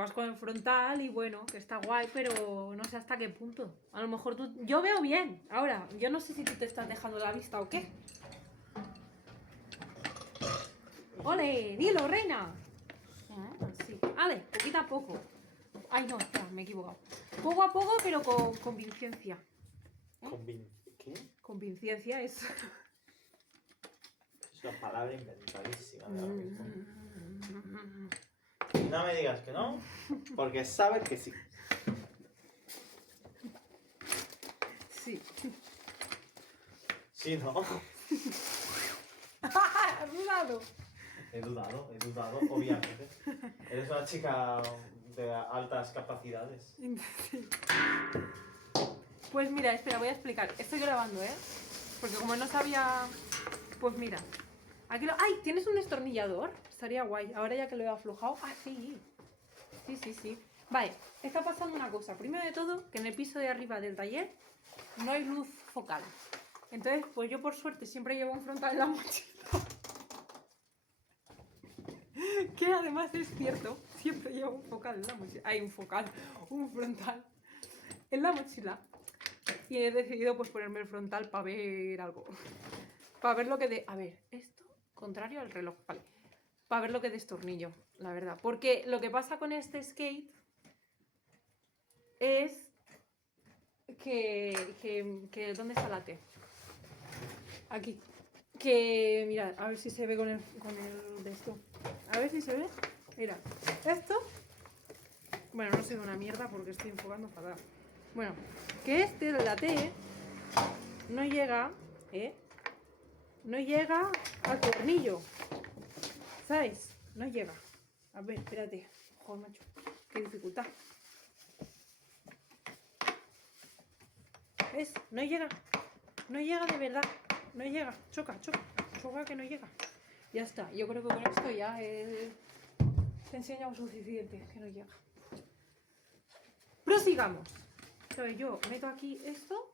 vas con el frontal y bueno, que está guay, pero no sé hasta qué punto. A lo mejor tú... Yo veo bien. Ahora, yo no sé si tú te estás dejando la vista o qué. ¡Ole! ¡Dilo, reina! Sí. Vale, poquito a poco. Ay, no, espera, me he equivocado. Poco a poco, pero con convincencia. ¿Qué? Convincencia es... Es una palabra inventadísima de ahora mismo. No me digas que no, porque sabes que sí. Sí. Sí, ¿no? ¡Rulado! He dudado, obviamente. Eres una chica de altas capacidades. Sí. Pues mira, espera, voy a explicar. Estoy grabando, ¿eh? Porque como no sabía... Pues mira. Aquí lo... ¡Ay! ¿Tienes un destornillador? Estaría guay. Ahora ya que lo he aflojado... ¡Ah, sí! Sí. Vale, está pasando una cosa. Primero de todo, que en el piso de arriba del taller no hay luz focal. Entonces, pues yo por suerte siempre llevo un frontal en la mochila. Que además es cierto. Siempre llevo un focal en la mochila. Hay un frontal en la mochila. Y he decidido pues ponerme el frontal para ver algo. Para ver lo que de... A ver, esto contrario al reloj, vale. Para ver lo que destornillo, la verdad. Porque lo que pasa con este skate es que ¿dónde está la T? Aquí. Que, mirad, a ver si se ve con el de esto. A ver si se ve. Mira, esto... Bueno, no se ve una mierda porque estoy enfocando fatal. Bueno, que este, la T, no llega, no llega al tornillo. ¿Sabes? No llega. A ver, espérate. Joder, macho. Qué dificultad. ¿Ves? No llega. No llega de verdad. No llega. Choca que no llega. Ya está. Yo creo que con esto ya te he enseñado suficiente. Que no llega. Prosigamos. Entonces yo meto aquí esto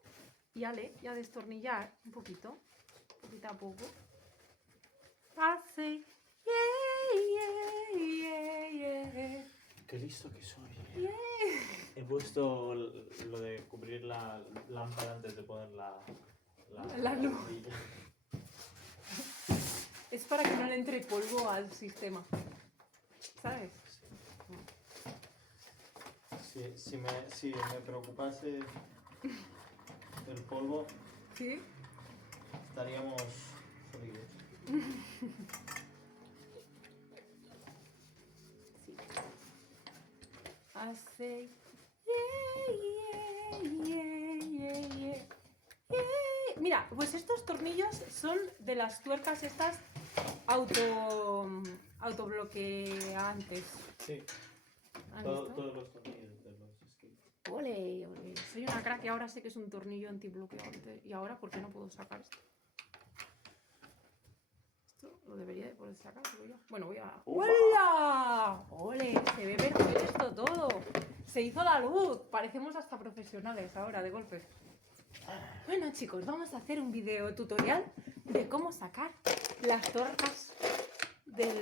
y ya destornillar un poquito. Poquito a poco. Así. Yeah. Qué listo que soy. Yeah. He puesto lo de cubrir la lámpara antes de poner la luz. bombilla. Es para que no le entre polvo al sistema. ¿Sabes? Sí. Si me preocupase el polvo, ¿Sí? estaríamos fríos. Sí. Hace... Yeah. Mira, pues estos tornillos son de las tuercas estas autobloqueantes. Sí. Todos los tornillos de los skates. Ole. Soy una crack y ahora sé que es un tornillo antibloqueante. ¿Y ahora por qué no puedo sacar esto? Esto lo debería de poder sacar, digo yo. Bueno, voy a... ¡Hola! ¡Ole! Se ve perfecto todo. Se hizo la luz. Parecemos hasta profesionales ahora, de golpe. Bueno, chicos, vamos a hacer un video tutorial de cómo sacar las tuercas de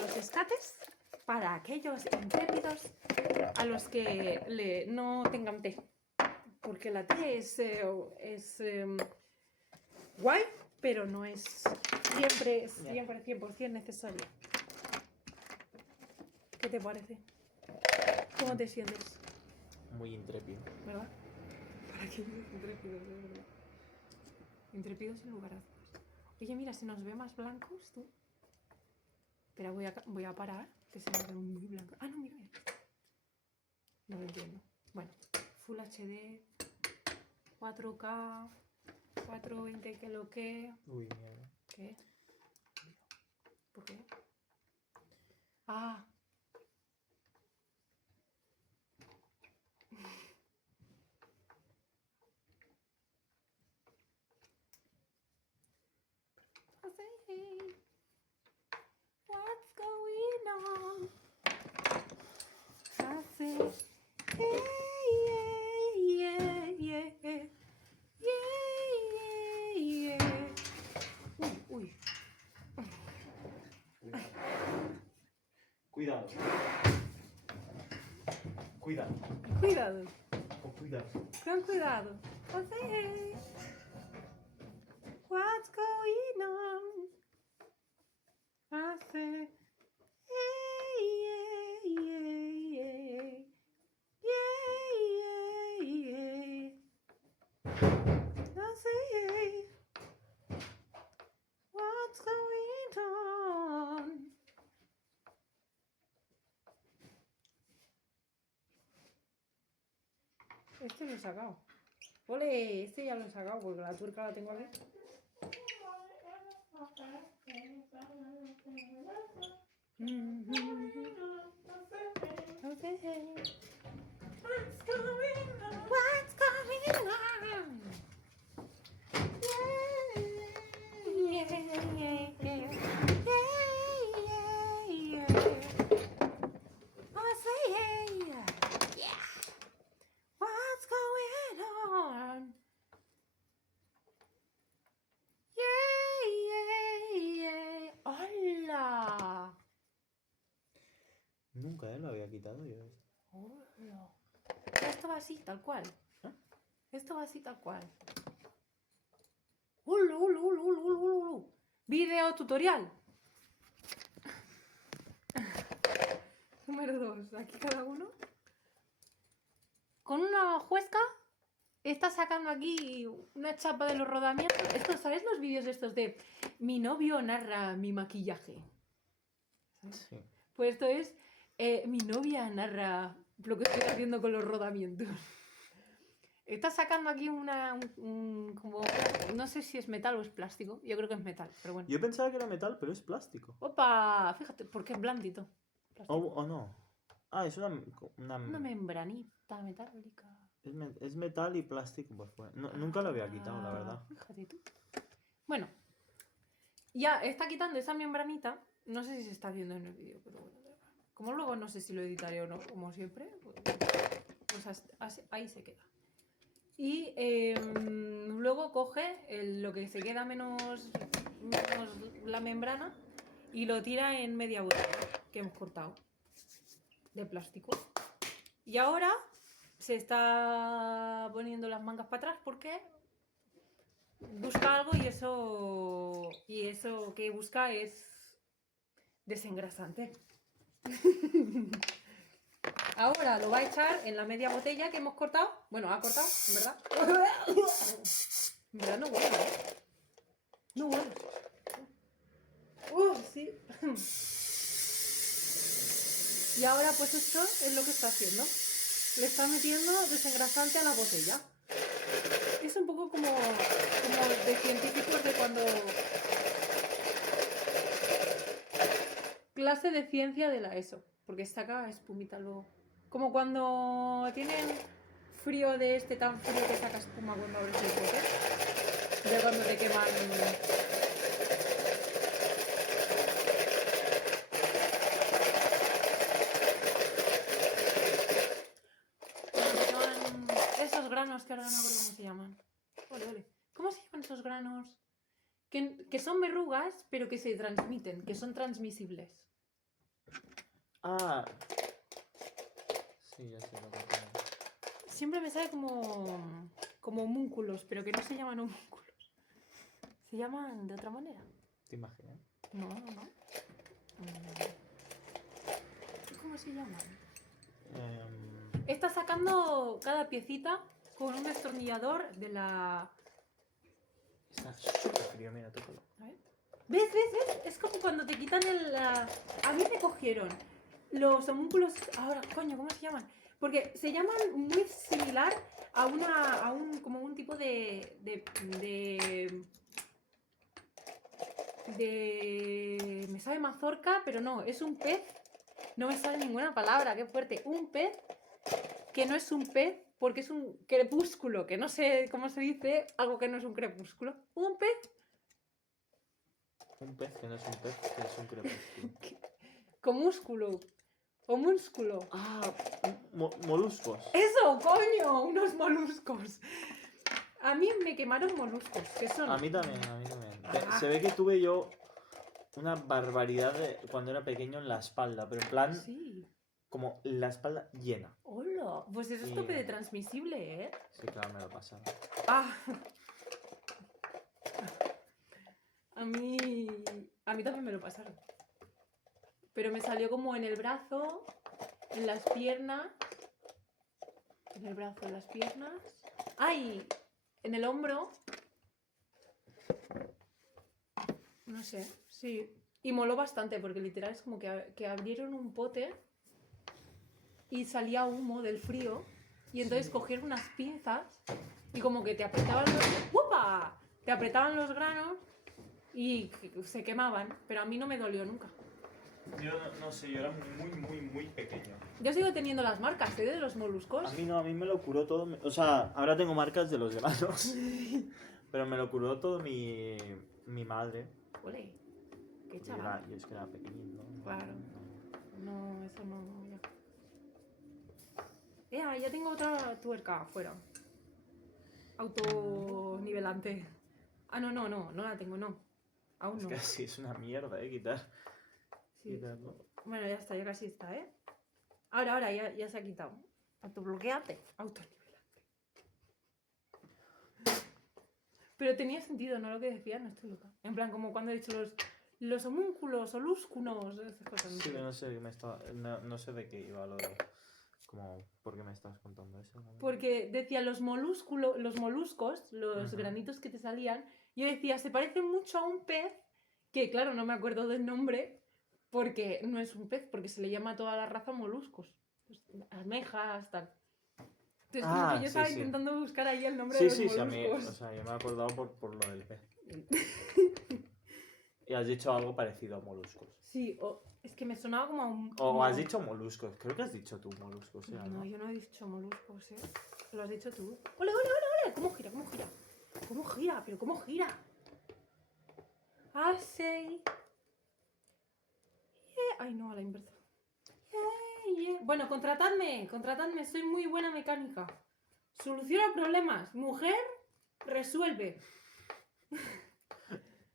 los escates para aquellos intrépidos a los que no tengan T. Porque la T es guay, pero no es siempre 100% necesaria. ¿Qué te parece? ¿Cómo te sientes? Muy intrépido. ¿Verdad? ¿Para qué dices intrépidos, de verdad? Intrépidos sin lugar a dudas. Oye, mira, se nos ve más blancos, tú. Espera, voy a parar, que se nos ve muy blanco. Ah, no, mira. No lo entiendo. Bueno, Full HD, 4K, 420, que lo que... Uy, mierda. ¿Qué? ¿Por qué? Ah. What's going on? I say, yeah. Uy. Cuidado. Cuidado. Cuidado. Con cuidado. Con cuidado. José. What's going on? Hace. What's going on? Este lo he sacado. Ole, este ya lo he sacado porque la tuerca la tengo aquí. What's going on? What's going on? Yeah, yeah, yeah, yeah, I say yeah. What's going on? Yeah. ¡Hola! Nunca lo había quitado yo. ¡Hola! Esto va así, tal cual. ¿Eh? Esto va así, tal cual. ¡Ulu! Video tutorial. Número 2. Aquí cada uno. Con una juezca está sacando aquí una chapa de los rodamientos. Esto, ¿sabes los vídeos estos de mi novio narra mi maquillaje? Sí. Pues esto es mi novia narra lo que estoy haciendo con los rodamientos. Está sacando aquí como no sé si es metal o es plástico. Yo creo que es metal, pero bueno. Yo pensaba que era metal, pero es plástico. ¡Opa! Fíjate, porque es blandito. Plástico. O no. Ah, es una Una membranita metálica. es metal y plástico por fuera. Nunca lo había quitado, la verdad. Fíjate tú. Bueno, ya está quitando esa membranita. No sé si se está viendo en el vídeo, pero bueno. Como luego no sé si lo editaré o no, como siempre, pues ahí se queda. Y luego coge lo que se queda menos la membrana y lo tira en media botella que hemos cortado de plástico. Y ahora se está poniendo las mangas para atrás porque busca algo y eso que busca es desengrasante. Ahora lo va a echar en la media botella que hemos cortado. Bueno, ha cortado, en verdad. En verdad no huele, ¿eh? No huele. Sí. Y ahora pues esto es lo que está haciendo. Le está metiendo desengrasante a la botella. Es un poco como de científicos de cuando... Clase de ciencia de la ESO. Porque saca espumita luego. Como cuando tienen frío de este tan frío que saca espuma cuando abres el pote. De cuando te queman... Esos granos que ahora no acuerdo cómo se llaman. Ole. ¿Cómo se llaman esos granos? Que son verrugas, pero que se transmiten, que son transmisibles. Ah. Sí, ya sé lo que tiene. Siempre me sale como homúnculos, pero que no se llaman homúnculos. Se llaman de otra manera. ¿Te imaginas? No. ¿Cómo se llaman? Está sacando cada piecita con un destornillador de la... Está súper frío, mira, tócalo. A ver. ¿Ves? Es como cuando te quitan el... A mí me cogieron los homúnculos... Ahora, coño, ¿cómo se llaman? Porque se llaman muy similar a un tipo de me sabe mazorca, pero no, es un pez. No me sale ninguna palabra, qué fuerte. Un pez que no es un pez porque es un crepúsculo, que no sé cómo se dice algo que no es un crepúsculo. Un pez. Un pez que no es un pez, que es un crepúsculo. Con músculo. O músculo. Ah, moluscos. ¡Eso, coño! Unos moluscos. A mí me quemaron moluscos. ¿Qué son? A mí también. Se ve que tuve yo una barbaridad cuando era pequeño en la espalda, pero en plan Sí. como la espalda llena. ¡Hola! Pues eso es Y- tope de transmisible, ¿eh? Sí, claro, me lo pasaron. Ah. A mí también me lo pasaron. Pero me salió como en el brazo, en las piernas. En el brazo, en las piernas. ¡Ay! En el hombro. No sé, sí. Y moló bastante porque literal es como que abrieron un pote y salía humo del frío. Y entonces Sí. cogieron unas pinzas y como que te apretaban los... ¡Upa! Te apretaban los granos y se quemaban. Pero a mí no me dolió nunca. Yo no sé, yo era muy pequeño. Yo sigo teniendo las marcas, ¿eh? De los moluscos. A mí no, a mí me lo curó todo. O sea, ahora tengo marcas de los granos. Pero me lo curó todo mi madre. Ole, qué Y chaval. yo es que era pequeñito. ¿No? Claro. No, eso no, ya. Ya tengo otra tuerca afuera. Autonivelante. Ah, no la tengo, no. Aún Es no. que así es una mierda, quitar. Sí. Quitarlo. Bueno, ya está, ya casi está, ¿eh? Ahora, ya se ha quitado. Autobloqueate. Autonivelante. Pero tenía sentido, ¿no? Lo que decía, no estoy loca. En plan, como cuando he dicho los homúnculos, olúsculos, esas cosas. Sí, no sé, no sé de qué iba lo de... Como, ¿por qué me estás contando eso? Porque decía los moluscos, los Ujú. granitos que te salían. Yo decía, se parece mucho a un pez, que claro, no me acuerdo del nombre, porque no es un pez, porque se le llama a toda la raza moluscos. Pues, almejas, tal. Entonces, como que yo Sí, estaba sí. intentando buscar ahí el nombre Sí, de los sí, sí, a mí, o moluscos. sea, yo me he acordado por lo del pez. Y has dicho algo parecido a moluscos. Sí, es que me sonaba como a un... O como- has dicho moluscos, creo que has dicho tú moluscos, ¿no? No, yo no he dicho moluscos, ¿eh? Lo has dicho tú. ¡Ole, ole, ole, ole! ¿Cómo gira, cómo gira? ¿Cómo gira? ¿Pero cómo gira? Así. Ay, no, a la inversa. Bueno, contratadme, soy muy buena mecánica. Soluciona problemas. Mujer, resuelve.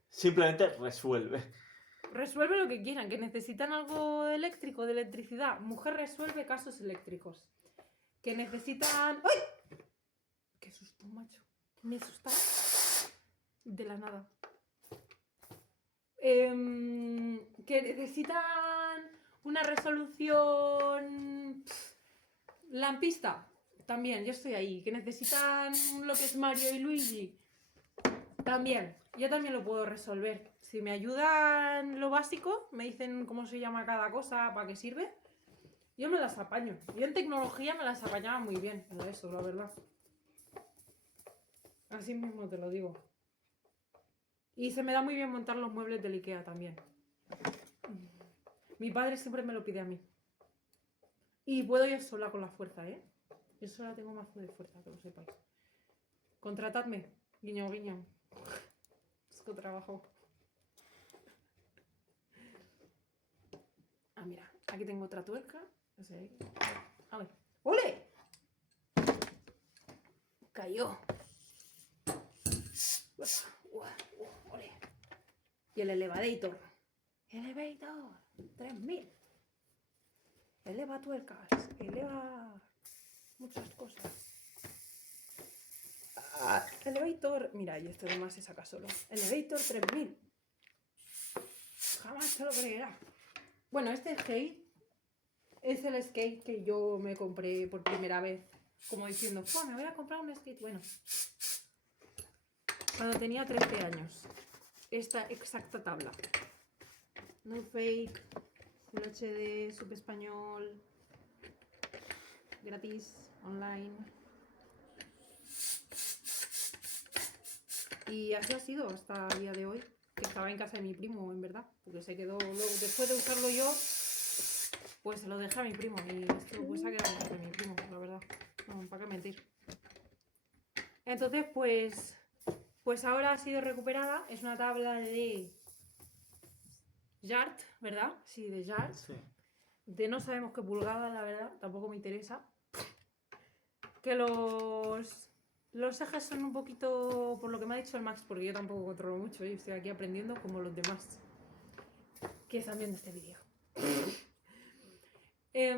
Simplemente resuelve. Resuelve lo que quieran, que necesitan algo eléctrico, de electricidad. Mujer resuelve casos eléctricos. Que necesitan... ¡Ay! ¡Qué susto, macho! Me asusta de la nada. Que necesitan una resolución... Lampista. También, yo estoy ahí. Que necesitan lo que es Mario y Luigi. También. Yo también lo puedo resolver. Si me ayudan lo básico, me dicen cómo se llama cada cosa, para qué sirve, yo me las apaño. Yo en tecnología me las apañaba muy bien. En eso, la verdad. Así mismo te lo digo. Y se me da muy bien montar los muebles del Ikea también. Mi padre siempre me lo pide a mí. Y puedo yo sola con la fuerza, ¿eh? Yo sola tengo mazo de fuerza, que lo sepáis. Contratadme. Guiño, guiño. Busco trabajo. Ah, mira. Aquí tengo otra tuerca. No sé. A ver. ¡Ole! Cayó. Ole. Y el elevator. Elevator. 3000. Eleva tuercas. Eleva muchas cosas. Elevator. Mira, y este además se saca solo. Elevator 3000. Jamás se lo creerá. Bueno, este skate es el skate que yo me compré por primera vez. Como diciendo, me voy a comprar un skate. Bueno, cuando tenía 13 años. Esta exacta tabla. No fake. Full HD, subespañol. Gratis, online. Y así ha sido hasta el día de hoy. Que estaba en casa de mi primo, en verdad. Porque se quedó luego, después de usarlo yo, pues se lo dejé a mi primo. Y esto pues ha quedado en casa de mi primo, la verdad. No, ¿para qué mentir? Entonces, pues ahora ha sido recuperada. Es una tabla de Yard, ¿verdad? Sí, de Yard. Sí. De no sabemos qué pulgada, la verdad. Tampoco me interesa. Que los ejes son un poquito, por lo que me ha dicho el Max, porque yo tampoco controlo mucho y estoy aquí aprendiendo como los demás que están viendo este vídeo. Qué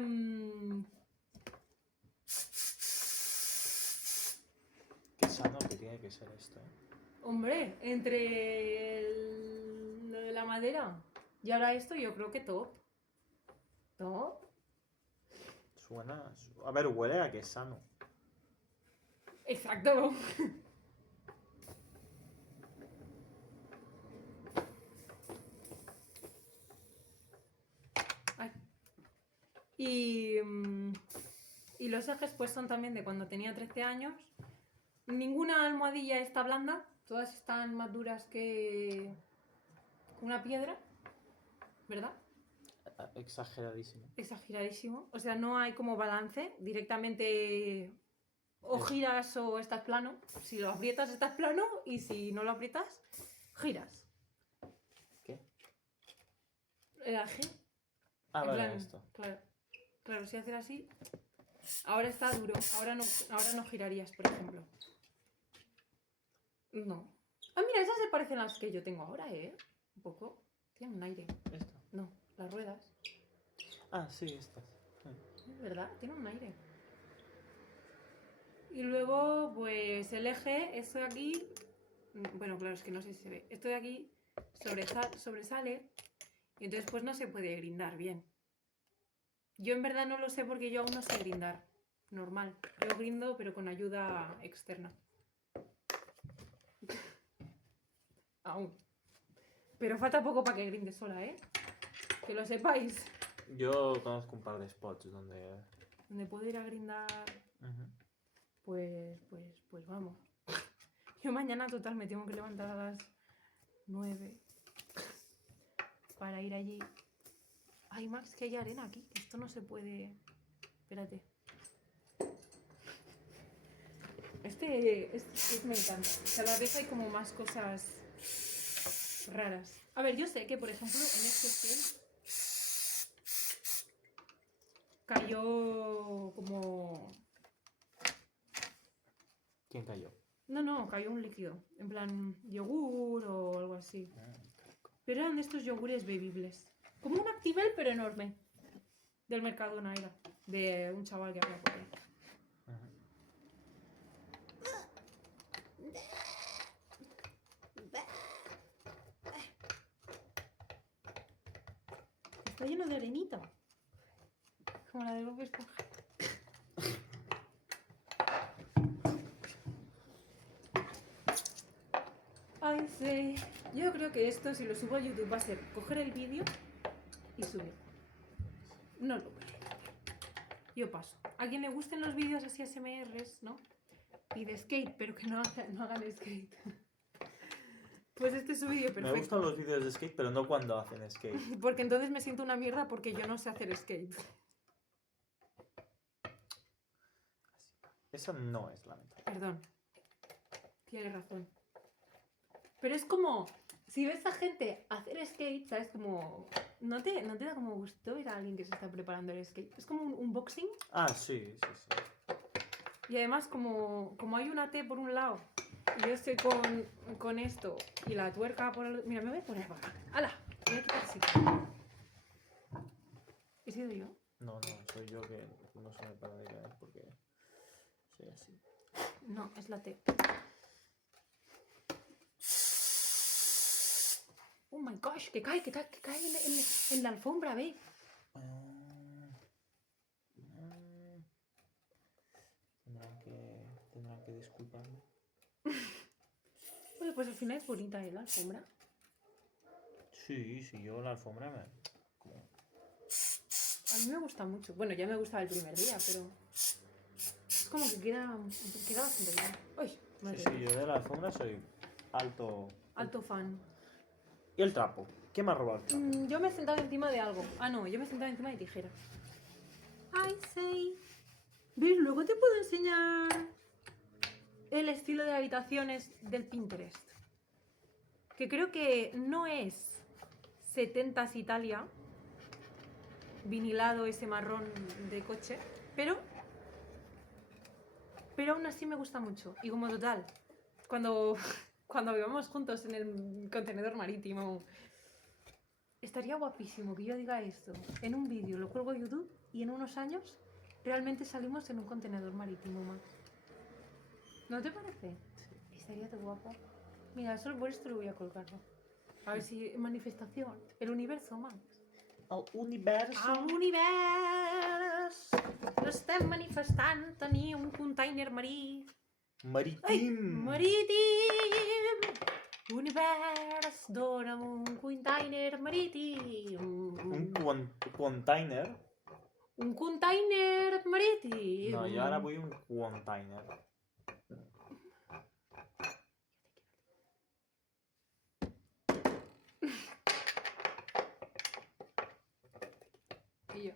sano que tiene que ser esto, ¿eh? Hombre, entre lo de la madera y ahora esto, yo creo que top. ¿Top? Suena... A ver, huele a que es sano. Exacto. Ay. Y los ejes pues son también de cuando tenía 13 años. Ninguna almohadilla está blanda, todas están más duras que una piedra, ¿verdad? Exageradísimo. Exageradísimo. O sea, no hay como balance, directamente o giras o estás plano. Si lo aprietas estás plano y si no lo aprietas, giras. ¿Qué? El eje. Ah, En vale, plan, esto. Claro, claro, si haces así, ahora está duro, ahora no girarías, por ejemplo. No. Ah, mira, esas se parecen a las que yo tengo ahora, ¿eh? Un poco. Tienen un aire. Esto. No, las ruedas. Ah, sí, estas. Es verdad, tienen un aire. Y luego, pues el eje, esto de aquí. Bueno, claro, es que no sé si se ve. Esto de aquí sobresale. Y entonces, pues no se puede grindar bien. Yo en verdad no lo sé porque yo aún no sé grindar. Normal. Yo grindo, pero con ayuda externa. Aún. Pero falta poco para que grinde sola, ¿eh? Que lo sepáis. Yo conozco un par de spots donde... Donde puedo ir a grindar, Ujú. pues vamos. Yo mañana total me tengo que levantar a las 9 para ir allí. Ay, Max, que hay arena aquí. Que esto no se puede... Espérate. Este me encanta. Cada vez hay como más cosas raras. A ver, yo sé que, por ejemplo, en este skate cayó como... ¿Quién cayó? No, cayó un líquido. En plan, yogur o algo así. Pero eran de estos yogures bebibles. Como un Actimel, pero enorme. Del Mercadona era. De un chaval que había por ahí. Está lleno de arenita. Como la de Bob Esponja. Ay, sí. Yo creo que esto, si lo subo a YouTube, va a ser coger el vídeo y subir. No lo voy a editar. Yo paso. A quien le gusten los vídeos así ASMRs, ¿no? Y de skate, pero que no hagan skate. Pues este es su vídeo perfecto. Me gustan los vídeos de skate, pero no cuando hacen skate. Porque entonces me siento una mierda porque yo no sé hacer skate. Eso no es lamentable. Perdón. Tienes razón. Pero es como, si ves a gente hacer skate, ¿sabes? Como, ¿no te da como gusto ver a alguien que se está preparando el skate? Es como un boxing. Ah, sí, sí, sí. Y además como hay una T por un lado y yo estoy con esto y la tuerca por el... Mira, me voy a poner para acá. ¡Hala! Me voy a quitar así. ¿He sido yo? No, soy yo que no se me para de caer porque soy así. No, es la T. Oh my gosh, que cae en la alfombra, ve. Tendrán que disculparme. Oye, pues al final es bonita, ¿eh? La alfombra. Sí, yo la alfombra me... A mí me gusta mucho. Bueno, ya me gustaba el primer día, pero... Es como que queda bastante bien. ¡Ay! Sí, yo de la alfombra soy alto... Alto fan. ¿Y el trapo? ¿Quién me ha robado el trapo? Yo me he sentado encima de algo. Ah, no, yo me he sentado encima de tijeras. Ay, sí. ¿Ves? Luego te puedo enseñar el estilo de habitaciones del Pinterest. Que creo que no es 70s Italia, vinilado ese marrón de coche, pero aún así me gusta mucho. Y como total, cuando vivamos juntos en el contenedor marítimo, estaría guapísimo que yo diga esto en un vídeo, lo cuelgo a YouTube y en unos años realmente salimos en un contenedor marítimo, Max. ¿No te parece? Estaría todo guapo. Mira, solo por esto lo voy a colgar. ¿No? A ver si manifestación. El universo, Max. El universo. El univers estem manifestant tenir un container marí. Ai, Maritim. marítim! Univers, dona'm un container marítim. Un container. Un container marítim. No, yo ahora voy a un container. Y yo.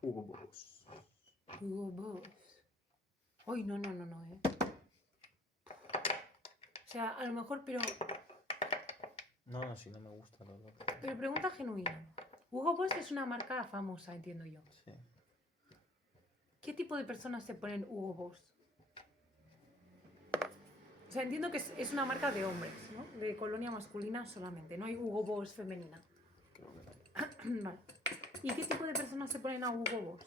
Hugo Boss. Hugo Boss. Uy, no, ¿eh? O sea, a lo mejor, pero No, si no me gusta el olor. pregunta genuina. Hugo Boss es una marca famosa, entiendo yo. Sí. ¿Qué tipo de personas se ponen Hugo Boss? O sea, entiendo que es una marca de hombres, ¿no? De colonia masculina solamente. No hay Hugo Boss femenina. Creo que no. Vale. ¿Y qué tipo de personas se ponen a Hugo Boss?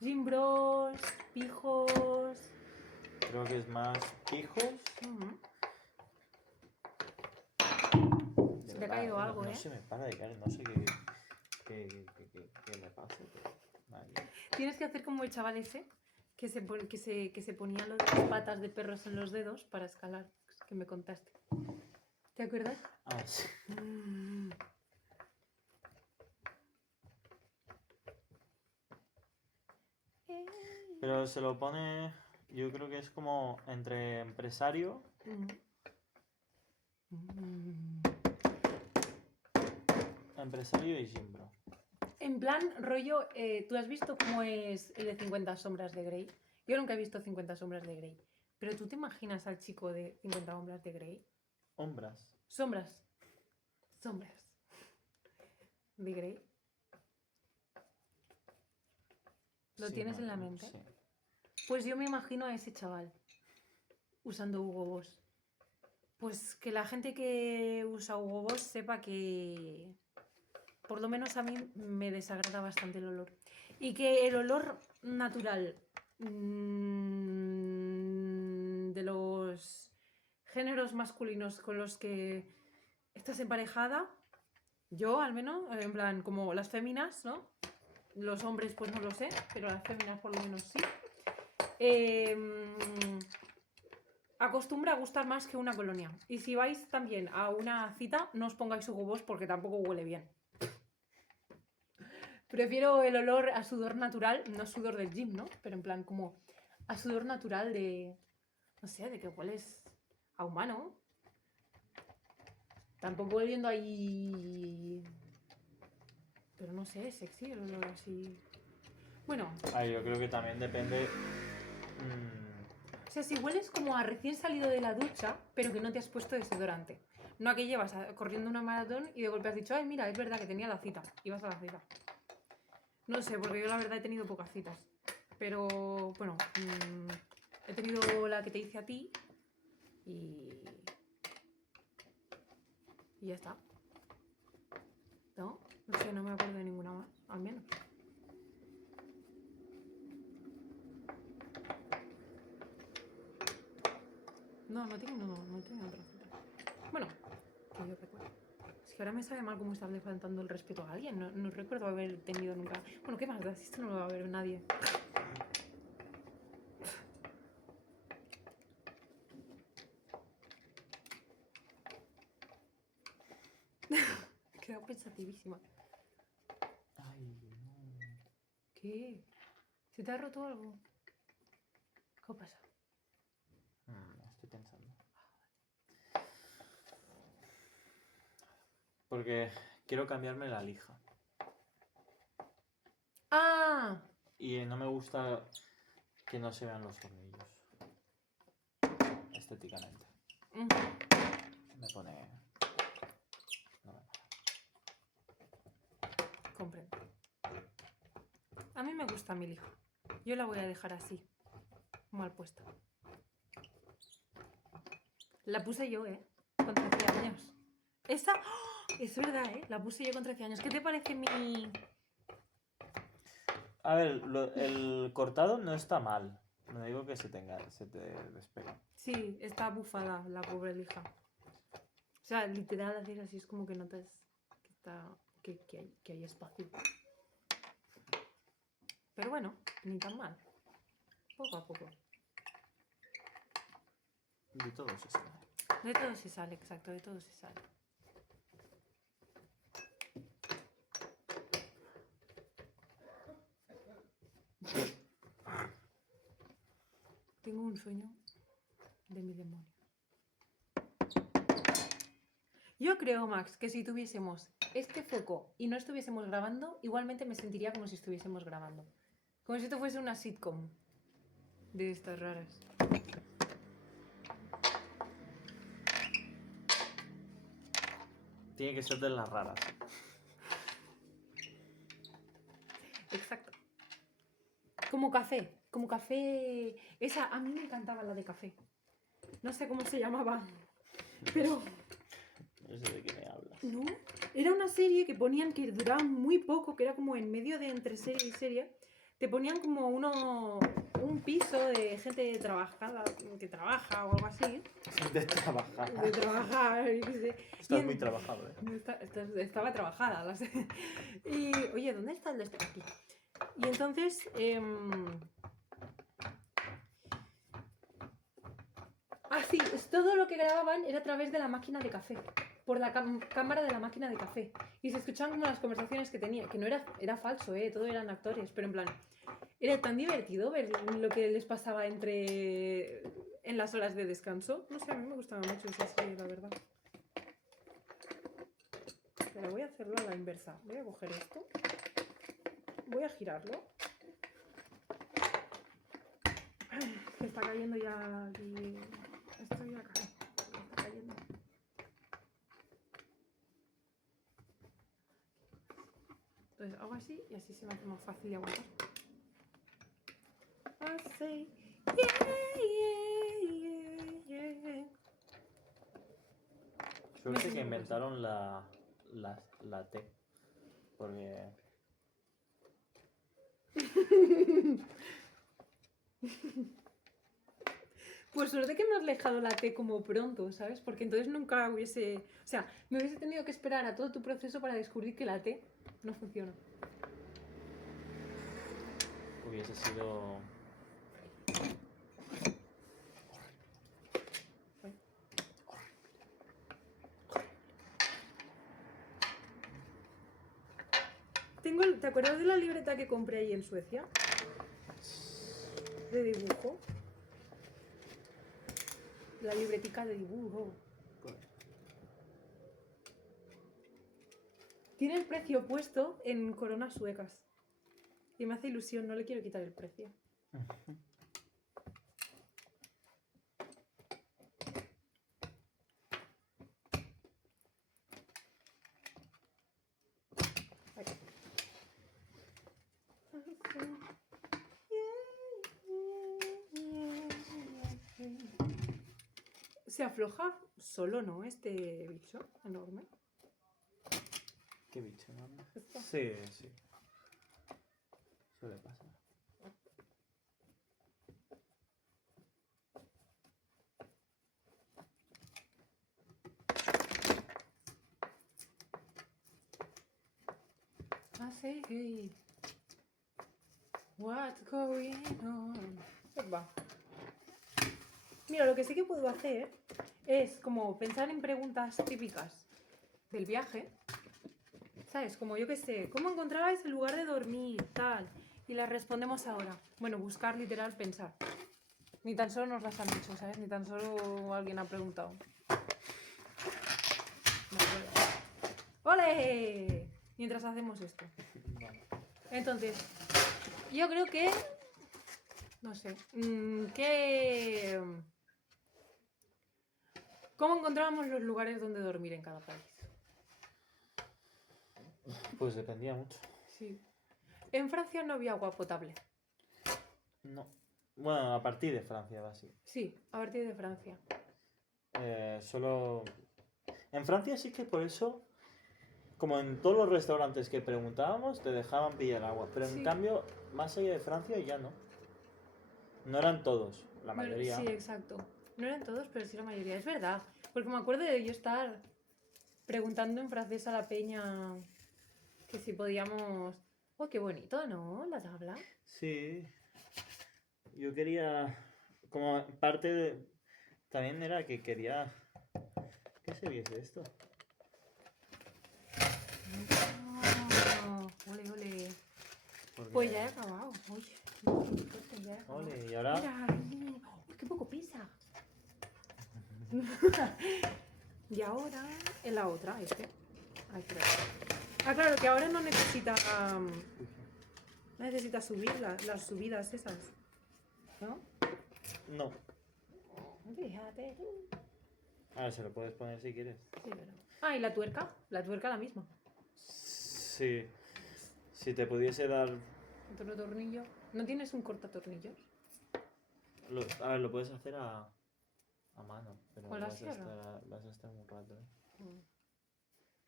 Gym bros, pijos. Creo que es más pijos. Ujú. De Se te ha verdad, caído algo, no ¿eh? se me para de caer, no sé qué me pasa, pero nadie. Tienes que hacer como el chaval ese que se ponía las patas de perros en los dedos para escalar, que me contaste. ¿Te acuerdas? Ah, sí. Pero se lo pone, yo creo que es como entre empresario. Empresario y Jimbro. En plan, rollo, ¿tú has visto cómo es el de 50 sombras de Grey? Yo nunca he visto 50 sombras de Grey. Pero ¿tú te imaginas al chico de 50 sombras de Grey? Hombras. Sombras. Sombras. ¿De Grey? ¿Lo Sí, tienes me en la acuerdo, mente? sí. Pues yo me imagino a ese chaval usando Hugo Boss. Pues que la gente que usa Hugo Boss sepa que por lo menos a mí me desagrada bastante el olor. Y que el olor natural de los géneros masculinos con los que estás emparejada, yo al menos, en plan, como las féminas, ¿no? Los hombres pues no lo sé, pero las féminas por lo menos sí. Acostumbra a gustar más que una colonia. Y si vais también a una cita, no os pongáis Hugo Boss porque tampoco huele bien. Prefiero el olor a sudor natural, no sudor del gym, ¿no? Pero en plan como a sudor natural de, no sé, de que hueles a humano. Tampoco oliendo ahí, pero no sé, sexy el olor así. Bueno, Yo creo que también depende. o sea, si hueles como a recién salido de la ducha, pero que no te has puesto desodorante. No a que llevas corriendo una maratón y de golpe has dicho, ay, mira, es verdad que tenía la cita. Y vas a la cita. No sé, porque yo la verdad he tenido pocas citas. Pero, bueno, he tenido la que te hice a ti y ya está. ¿No? No sé, no me acuerdo de ninguna más, al menos. No tengo otra cita. Bueno, que yo recuerdo. Es que ahora me sabe mal cómo estarle faltando el respeto a alguien. No recuerdo haber tenido nunca. Bueno, ¿qué más da? Si esto no lo va a ver nadie. He quedado pensativísima. Ay, no. ¿Qué? ¿Se te ha roto algo? ¿Qué pasa? Estoy pensando. Porque quiero cambiarme la lija. ¡Ah! Y no me gusta que no se vean los tornillos. Estéticamente. Me pone. No me mola. Comprendo. A mí me gusta mi lija. Yo la voy a dejar así. Mal puesta. La puse yo, con 13 años. Esa... ¡Oh! Es verdad, la puse yo con 13 años. ¿Qué te parece mi...? A ver, el cortado no está mal. No digo que se te despegue. Sí, está bufada la pobre lija. O sea, literal, hacer así es como que notas que está... que hay espacio. Pero bueno, ni tan mal. Poco a poco. De todo se sale. De todo se sale, exacto, de todo se sale. Tengo un sueño de mi demonio. Yo creo, Max, que si tuviésemos este foco y no estuviésemos grabando, igualmente me sentiría como si estuviésemos grabando. Como si esto fuese una sitcom de estas raras. Tiene que ser de las raras. Exacto. Como café. Esa, a mí me encantaba la de café. No sé cómo se llamaba, pero... No sé de qué me hablas. ¿No? Era una serie que ponían que duraba muy poco, que era como en medio de entre serie y serie. Te ponían como un piso de gente trabajada, que trabaja o algo así. De trabajar. De trabajar, yo qué sé. Estás muy trabajado, ¿eh? Estaba trabajada. Y, oye, ¿dónde está el de este? Aquí. Y entonces... sí, todo lo que grababan era a través de la máquina de café. Por la cámara de la máquina de café. Y se escuchaban como las conversaciones que tenía. Que no era falso, todo eran actores. Pero en plan, era tan divertido ver lo que les pasaba en las horas de descanso. No sé, a mí me gustaba mucho esa serie, la verdad. Pero voy a hacerlo a la inversa. Voy a coger esto. Voy a girarlo. Que está cayendo ya aquí. Esto ya cae. Está cayendo. Entonces hago así y así se me hace más fácil de aguantar. Así. Suerte que inventaron la T. Porque... Pues suerte que me has dejado la T como pronto, ¿sabes? Porque entonces nunca hubiese... O sea, me hubiese tenido que esperar a todo tu proceso para descubrir que la T no funciona. Hubiese sido... ¿Te acuerdas de la libreta que compré ahí en Suecia? De dibujo. La libretica de dibujo. Tiene el precio puesto en coronas suecas. Y me hace ilusión, no le quiero quitar el precio. Se afloja solo, ¿no? Este bicho enorme. ¿Qué bicho, no? Esto. Sí. Suele pasar. I say, what's going on? Va. Mira, lo que sí que puedo hacer es como pensar en preguntas típicas del viaje. ¿Sabes? Como yo qué sé, ¿cómo encontrabais el lugar de dormir? Tal. Y las respondemos ahora. Bueno, buscar, literal, pensar. Ni tan solo nos las han dicho, ¿sabes? Ni tan solo alguien ha preguntado. ¡Ole! Mientras hacemos esto. Vale. Entonces, yo creo que... No sé. ¿Cómo encontrábamos los lugares donde dormir en cada país? Pues dependía mucho. Sí. En Francia no había agua potable. No. Bueno, a partir de Francia va así. Sí, a partir de Francia. Solo... En Francia sí que por eso, como en todos los restaurantes que preguntábamos, te dejaban pillar agua. Pero en Sí. cambio, más allá de Francia ya no. No eran todos, la Bueno, mayoría. sí, exacto. No eran todos, pero sí la mayoría. Es verdad. Porque me acuerdo de yo estar preguntando en francés a la peña que si podíamos... Oh, qué bonito, ¿no? La tabla. Sí. Yo quería... Como parte de... También era que quería... ¿Qué serie es esto? Oh, ole, ole. Porque- Pues ya he acabado. Uy, qué fuerte, ya he acabado. Ole, y ahora... Mira, uy, qué poco pesa. Y ahora en la otra, este. Ay, espera. Ah, claro, que ahora no necesita. No necesita subir las subidas esas. ¿No? No. Fíjate tú. A ver, se lo puedes poner si quieres. Sí, pero... Ah, y la tuerca. La tuerca la misma. Sí. Si te pudiese dar... Otro tornillo. ¿No tienes un cortatornillos? A ver, lo puedes hacer a mano. Pero ¿Con la vas a sierra? vas a estar un rato, ¿eh?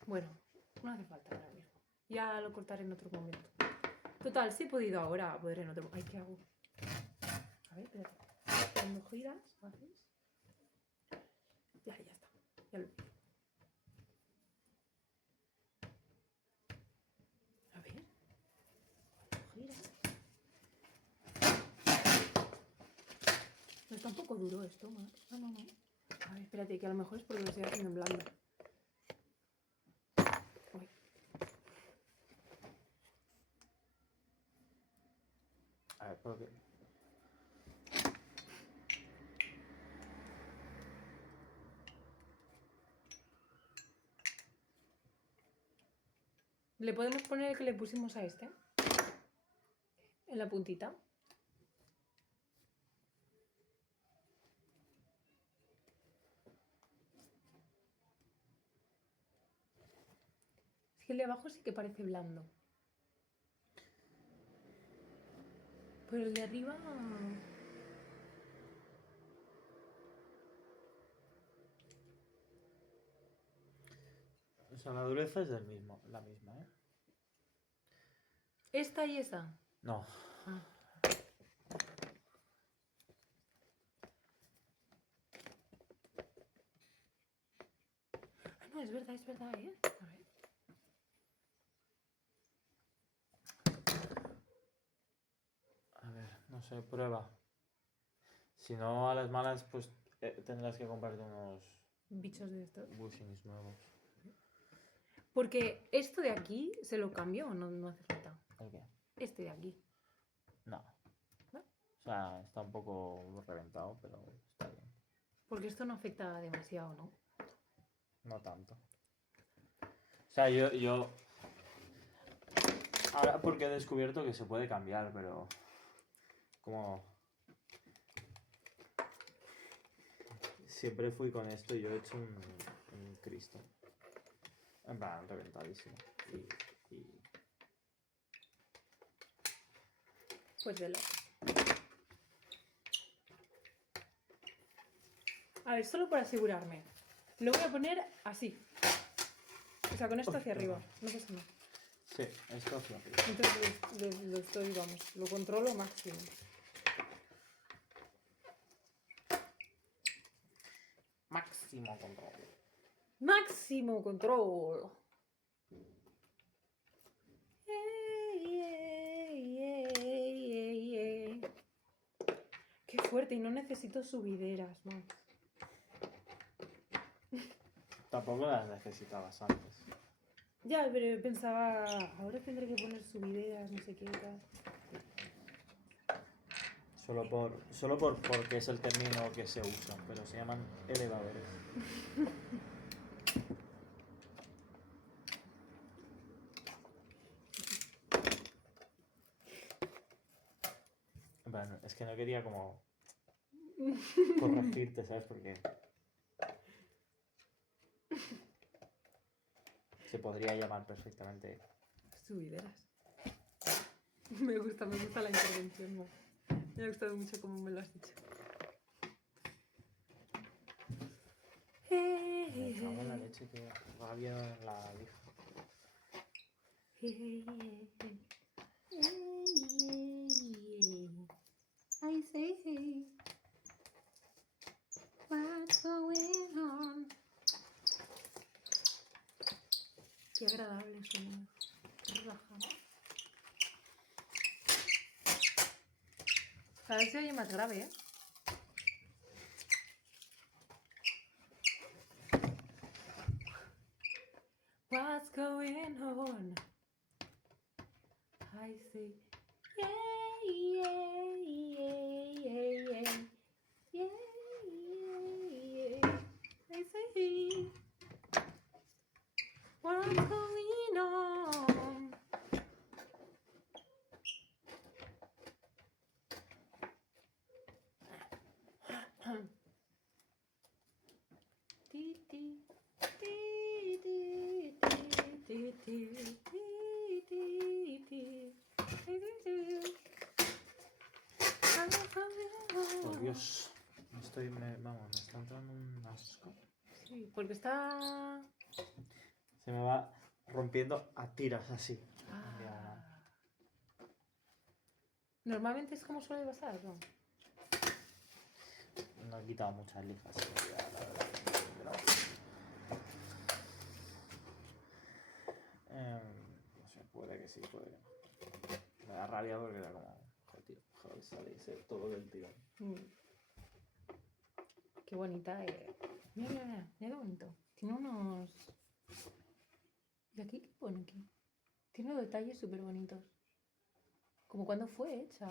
Bueno, no hace falta ahora mismo. Ya lo cortaré en otro momento. Total, si he podido ahora, podré en otro. Ay, ¿qué hago? A ver, espérate. Cuando giras, haces. Ya está. Ya lo pillo. A ver. Cuando giras. No está un poco duro esto, Max. No, no, no. A ver, espérate, que a lo mejor es porque lo estoy haciendo en blando. Uy. A ver, porque... ¿Le podemos poner el que le pusimos a este? En la puntita. Es que el de abajo sí que parece blando. Pero el de arriba... O sea, la dureza es la misma, ¿eh? Esta y esa. No. Ah. Ah, no, es verdad, ¿eh? A ver. A ver, no sé, prueba. Si no, a las malas, pues tendrás que comprarte unos Bichos de estos. bushings nuevos. Porque esto de aquí se lo cambio o no hace falta. ¿El qué? Este de aquí. No. ¿No? O sea, está un poco reventado, pero está bien. Porque esto no afecta demasiado, ¿no? No tanto. O sea, yo... Ahora porque he descubierto que se puede cambiar, pero... Como... Siempre fui con esto y yo he hecho un Cristo. En plan, reventadísimo. Y... Pues velo. A ver, solo por asegurarme. Lo voy a poner así. O sea, con esto hacia arriba. No pasa nada. Sí, esto hacia arriba. Entonces lo estoy, vamos, lo controlo máximo. Máximo control. ¡Máximo control! Qué fuerte, y no necesito subideras, Max. Tampoco las necesitabas antes. Ya, pero pensaba, ahora tendré que poner subideras, no sé qué tal. Solo porque es el término que se usa, pero se llaman elevadores. Bueno, es que no quería como corregirte, ¿sabes? Porque se podría llamar perfectamente. Subideras. Me gusta la intervención, Max. Me ha gustado mucho cómo me lo has dicho. cago en la leche, que rabia la lija. I say, hey, what's going on? Qué agradable sonido. Relajado. Cada vez se oye más grave, ¿eh? What's going on? I say, yeah, yeah, yeah, yeah, yeah, yeah, yeah. I say, what's going on? Ti, ti, ti, ti, ti, ti, ti, ti, ti, ti, ti. Por Dios. Vamos, me está entrando un asco. Sí, porque está... Se me va rompiendo a tiras así. Ah. Normalmente es como suele pasar, ¿no? No he quitado muchas lijas, ya, la verdad. No sé, puede que sí, puede que no. Me da rabia porque era como, joder, tío, ojalá saliese todo del tirón. Qué bonita es. Mira, mira, mira, mira qué bonito. Tiene unos... ¿Y aquí qué pone aquí? Tiene unos detalles súper bonitos. ¿Como cuando fue hecha?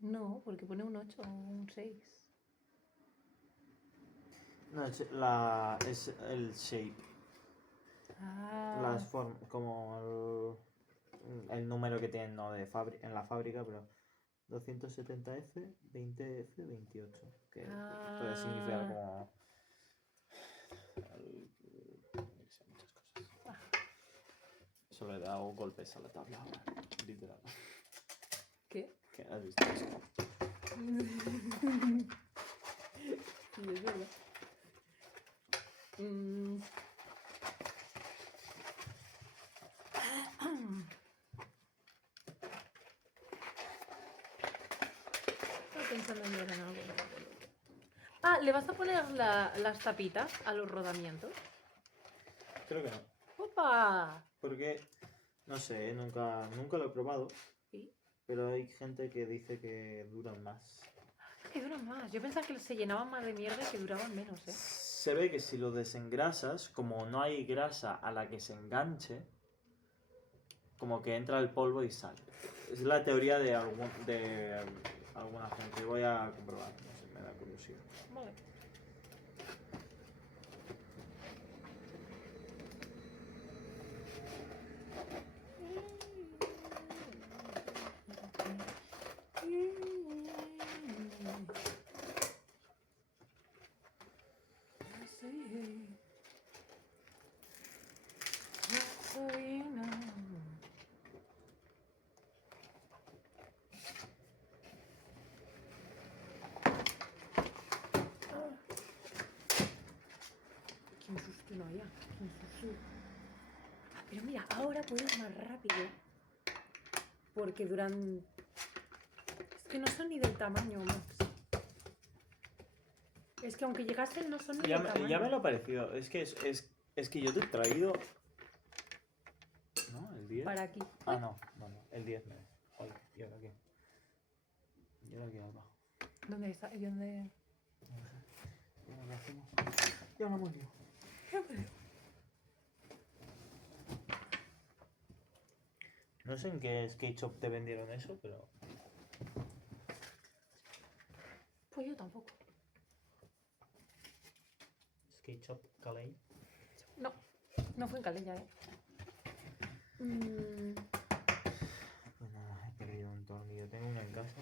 No, porque pone un 8 o un 6. No, es el shape. Ah, Las formas, como el número que tienen, ¿no? En la fábrica, pero 270F, 20F, 28. Que puede significar como... yo qué sé, muchas cosas. Solo le he dado golpes a la tabla ahora, literal. ¿qué? ¿Qué has visto eso? Sí, es verdad. Estaba pensando en ver en algo. Ah, ¿le vas a poner las tapitas a los rodamientos? Creo que no. ¡Opa! Porque, no sé, nunca lo he probado. ¿Sí? Pero hay gente que dice que duran más. Que duran más. Yo pensaba que se llenaban más de mierda y que duraban menos, ¿eh? Se ve que si lo desengrasas, como no hay grasa a la que se enganche, como que entra el polvo y sale. Es la teoría de alguna gente. Voy a comprobar, no sé, me da curiosidad. Vale. Qué un susto no haya. Qué un susto. Pero mira, ahora puedo ir más rápido. Porque duran... Es que no son ni del tamaño, Max. Es que aunque llegasen no son ni del tamaño. Ya me lo ha parecido. Es que yo te he traído... ¿No? ¿El 10? Para aquí. Ah, no. El 10 me... Joder, ¿y ahora qué? ¿Y ahora qué abajo? ¿Dónde está? ¿Y dónde...? ¿Y ahora qué hacemos? Ya no hemos ido. No sé en qué skate shop te vendieron eso, pero... Pues yo tampoco. Skate shop Calais. No, no fue en Calella, ¿eh? Pues nada, he perdido un tornillo. Tengo uno en casa.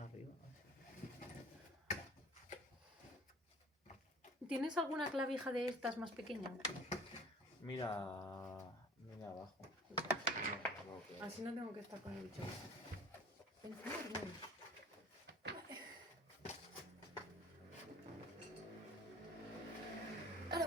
Arriba. ¿Tienes alguna clavija de estas más pequeña? Mira abajo. Así no tengo que estar con el bicho. Encima, hermanos. Ahora,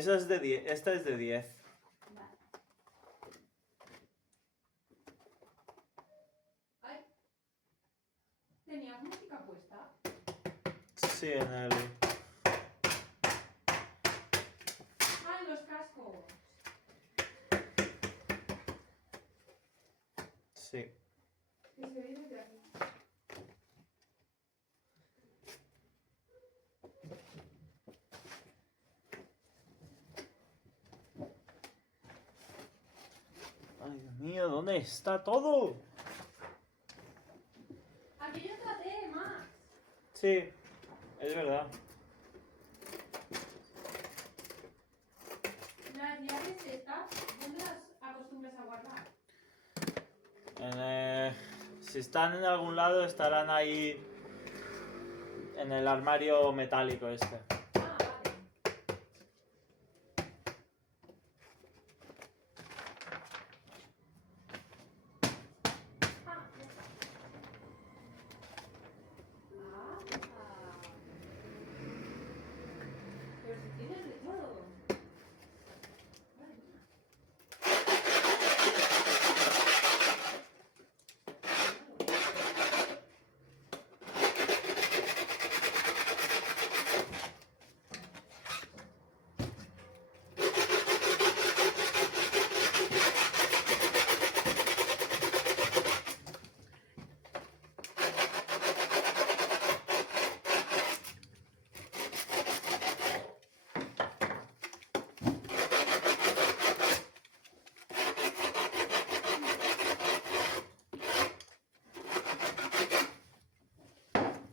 Esa es de 10. Esta es de 10. Vale. Ay. ¿Tenías música puesta? Sí, en el... ¡Ay, los cascos! Sí. Que se ve desde aquí. Ay, Dios mío, ¿dónde está todo? Aquí yo traté más. Sí, es verdad. Las llaves estas, ¿dónde las acostumbras a guardar? Si están en algún lado, estarán ahí en el armario metálico este. Ah, vale. Ah, ya está. Ah. Pero si tienes de todo. Madre mía.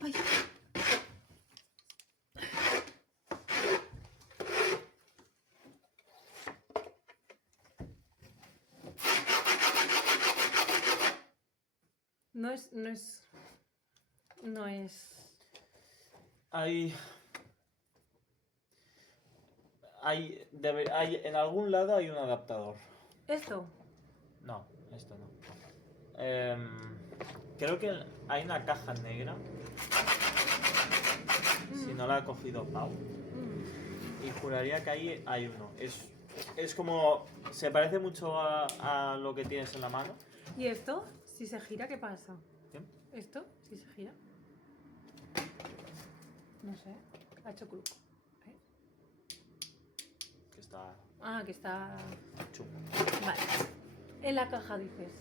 Ay. No es, no es, no es. Hay... en algún lado hay un adaptador. Esto. No, esto no. Creo que hay una caja negra. Si no la ha cogido Pau. Y juraría que ahí hay uno. Es como... Se parece mucho a lo que tienes en la mano. ¿Y esto? Si se gira, ¿qué pasa? ¿Qué? ¿Esto? Si se gira. No sé. Ha hecho club. Que está Ah, que está. chungo. Vale. En la caja dices.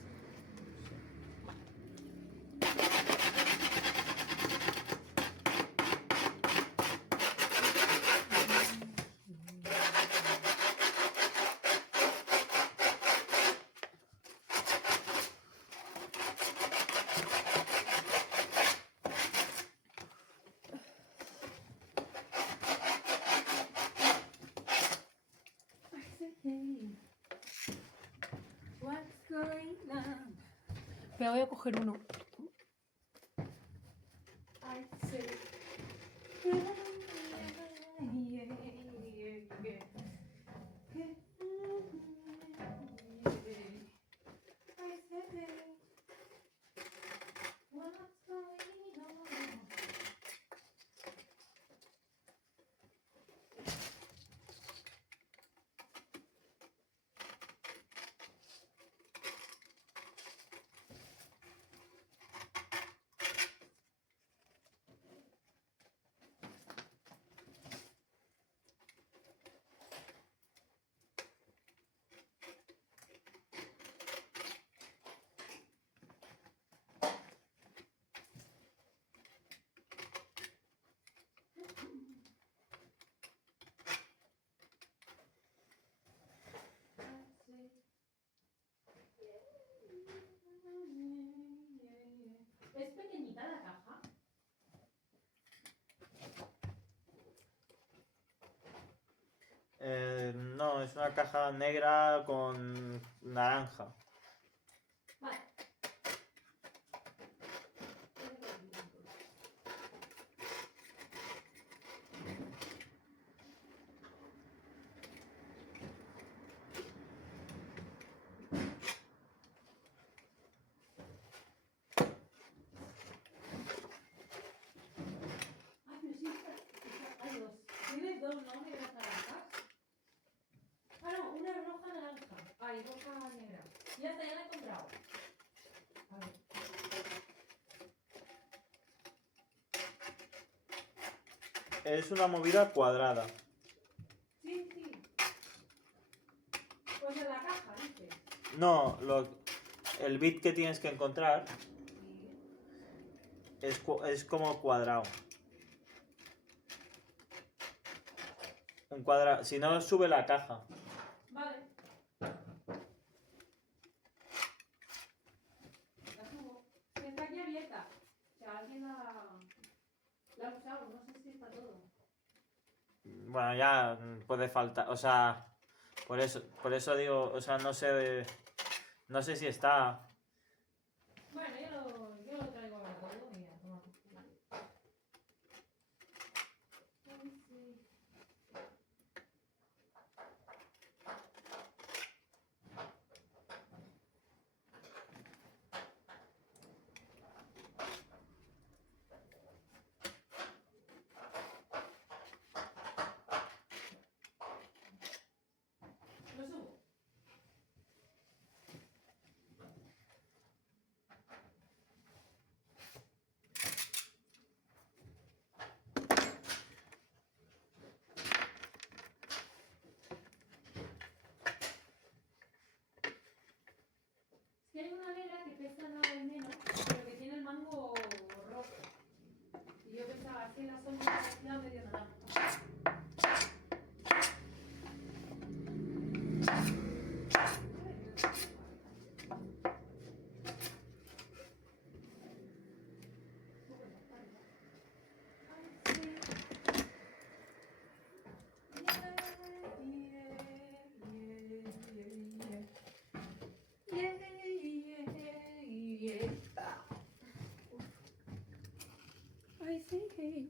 What's going on? Me voy a coger uno. I say. What's going on? ¿Es pequeñita la caja? No, es una caja negra con naranja. Vale. Ay, pero sí, hay dos. ¿Tienes dos, no? ¿Negras naranjas? una roja naranja. Ay, roja negra. Ya está, ya la he encontrado. A ver. Es una movida cuadrada. Sí, sí. Pues en la caja, dice. No, el bit que tienes que encontrar Sí. es como cuadrado. Un cuadrado. Si no, sube la caja. Vale. La subo. Que está aquí abierta. O sea, alguien la ha usado. No sé si está todo. Bueno, ya puede faltar. O sea, por eso digo, o sea, no sé. No sé si está. Bueno, yo lo traigo ahora todo. Mira, toma. Ay, sí. Lo subo. Es que hay una vela que pesa nada y menos, pero que tiene el mango rojo. Y yo pensaba, así en la sombra parecía medio naranja. I see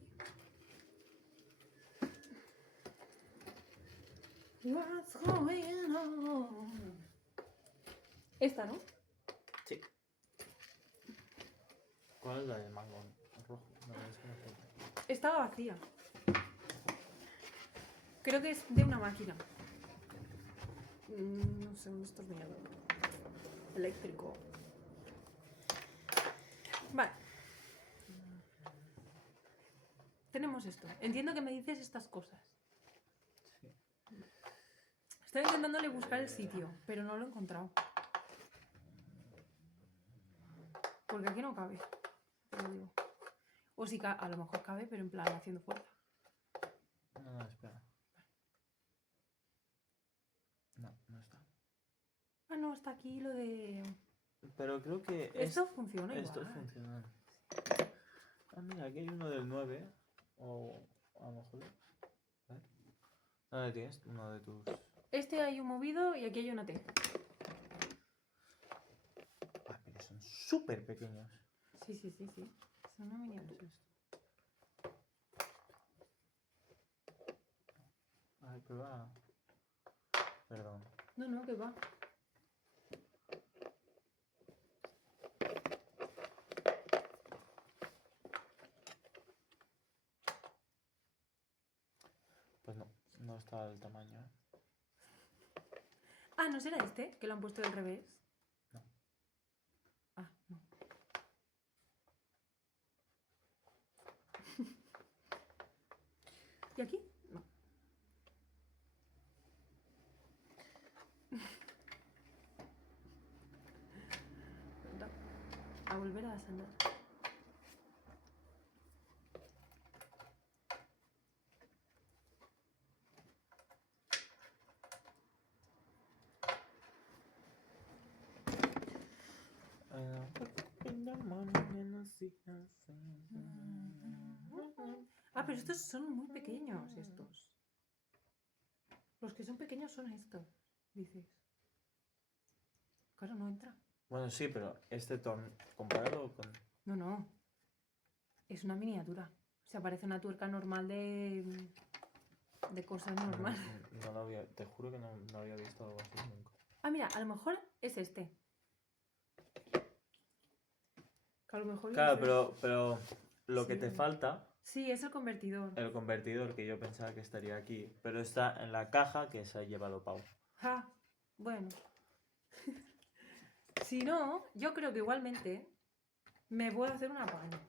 what's going on. Esta, ¿no? Sí. ¿Cuál es la del mango rojo? No, es que no sé. Estaba vacía. Creo que es de una máquina. No sé, un destornillador eléctrico. Vale. Tenemos esto. Entiendo que me dices estas cosas. Sí. Estoy intentándole buscar el sitio, pero no lo he encontrado. Porque aquí no cabe. Te lo digo. O si a lo mejor cabe, pero en plan haciendo fuerza. No, espera. No, no está. Ah, no, está aquí lo de... Pero creo que Esto funciona esto igual. funciona. Ah, mira, aquí hay uno del 9. O a lo mejor. A ver. ¿Dónde tienes uno de tus? Este hay un movido y aquí hay una T. Ah, pero son súper pequeños. Sí, sí, sí, sí. Son una miniatura. Ay, prueba. Perdón. No, no, que va. Pues no, no está el tamaño. Ah, ¿no será este? Que lo han puesto del revés. No. Ah, no. ¿Y aquí? No. A volver a descender. Ah, pero estos son muy pequeños, estos. Los que son pequeños son estos, dices. Claro, no entra. Bueno, sí, pero este torno, comparado con... No, no. Es una miniatura. O sea, parece una tuerca normal de cosas normales. No lo había, te juro que no había visto algo así nunca. Ah, mira, a lo mejor es este. Que a lo mejor Claro, pero lo que Sí. te falta, Sí, es el convertidor. el convertidor, que yo pensaba que estaría aquí, pero está en la caja que se ha llevado Pau. Ja, bueno. Si no, yo creo que igualmente me puedo hacer un apaño.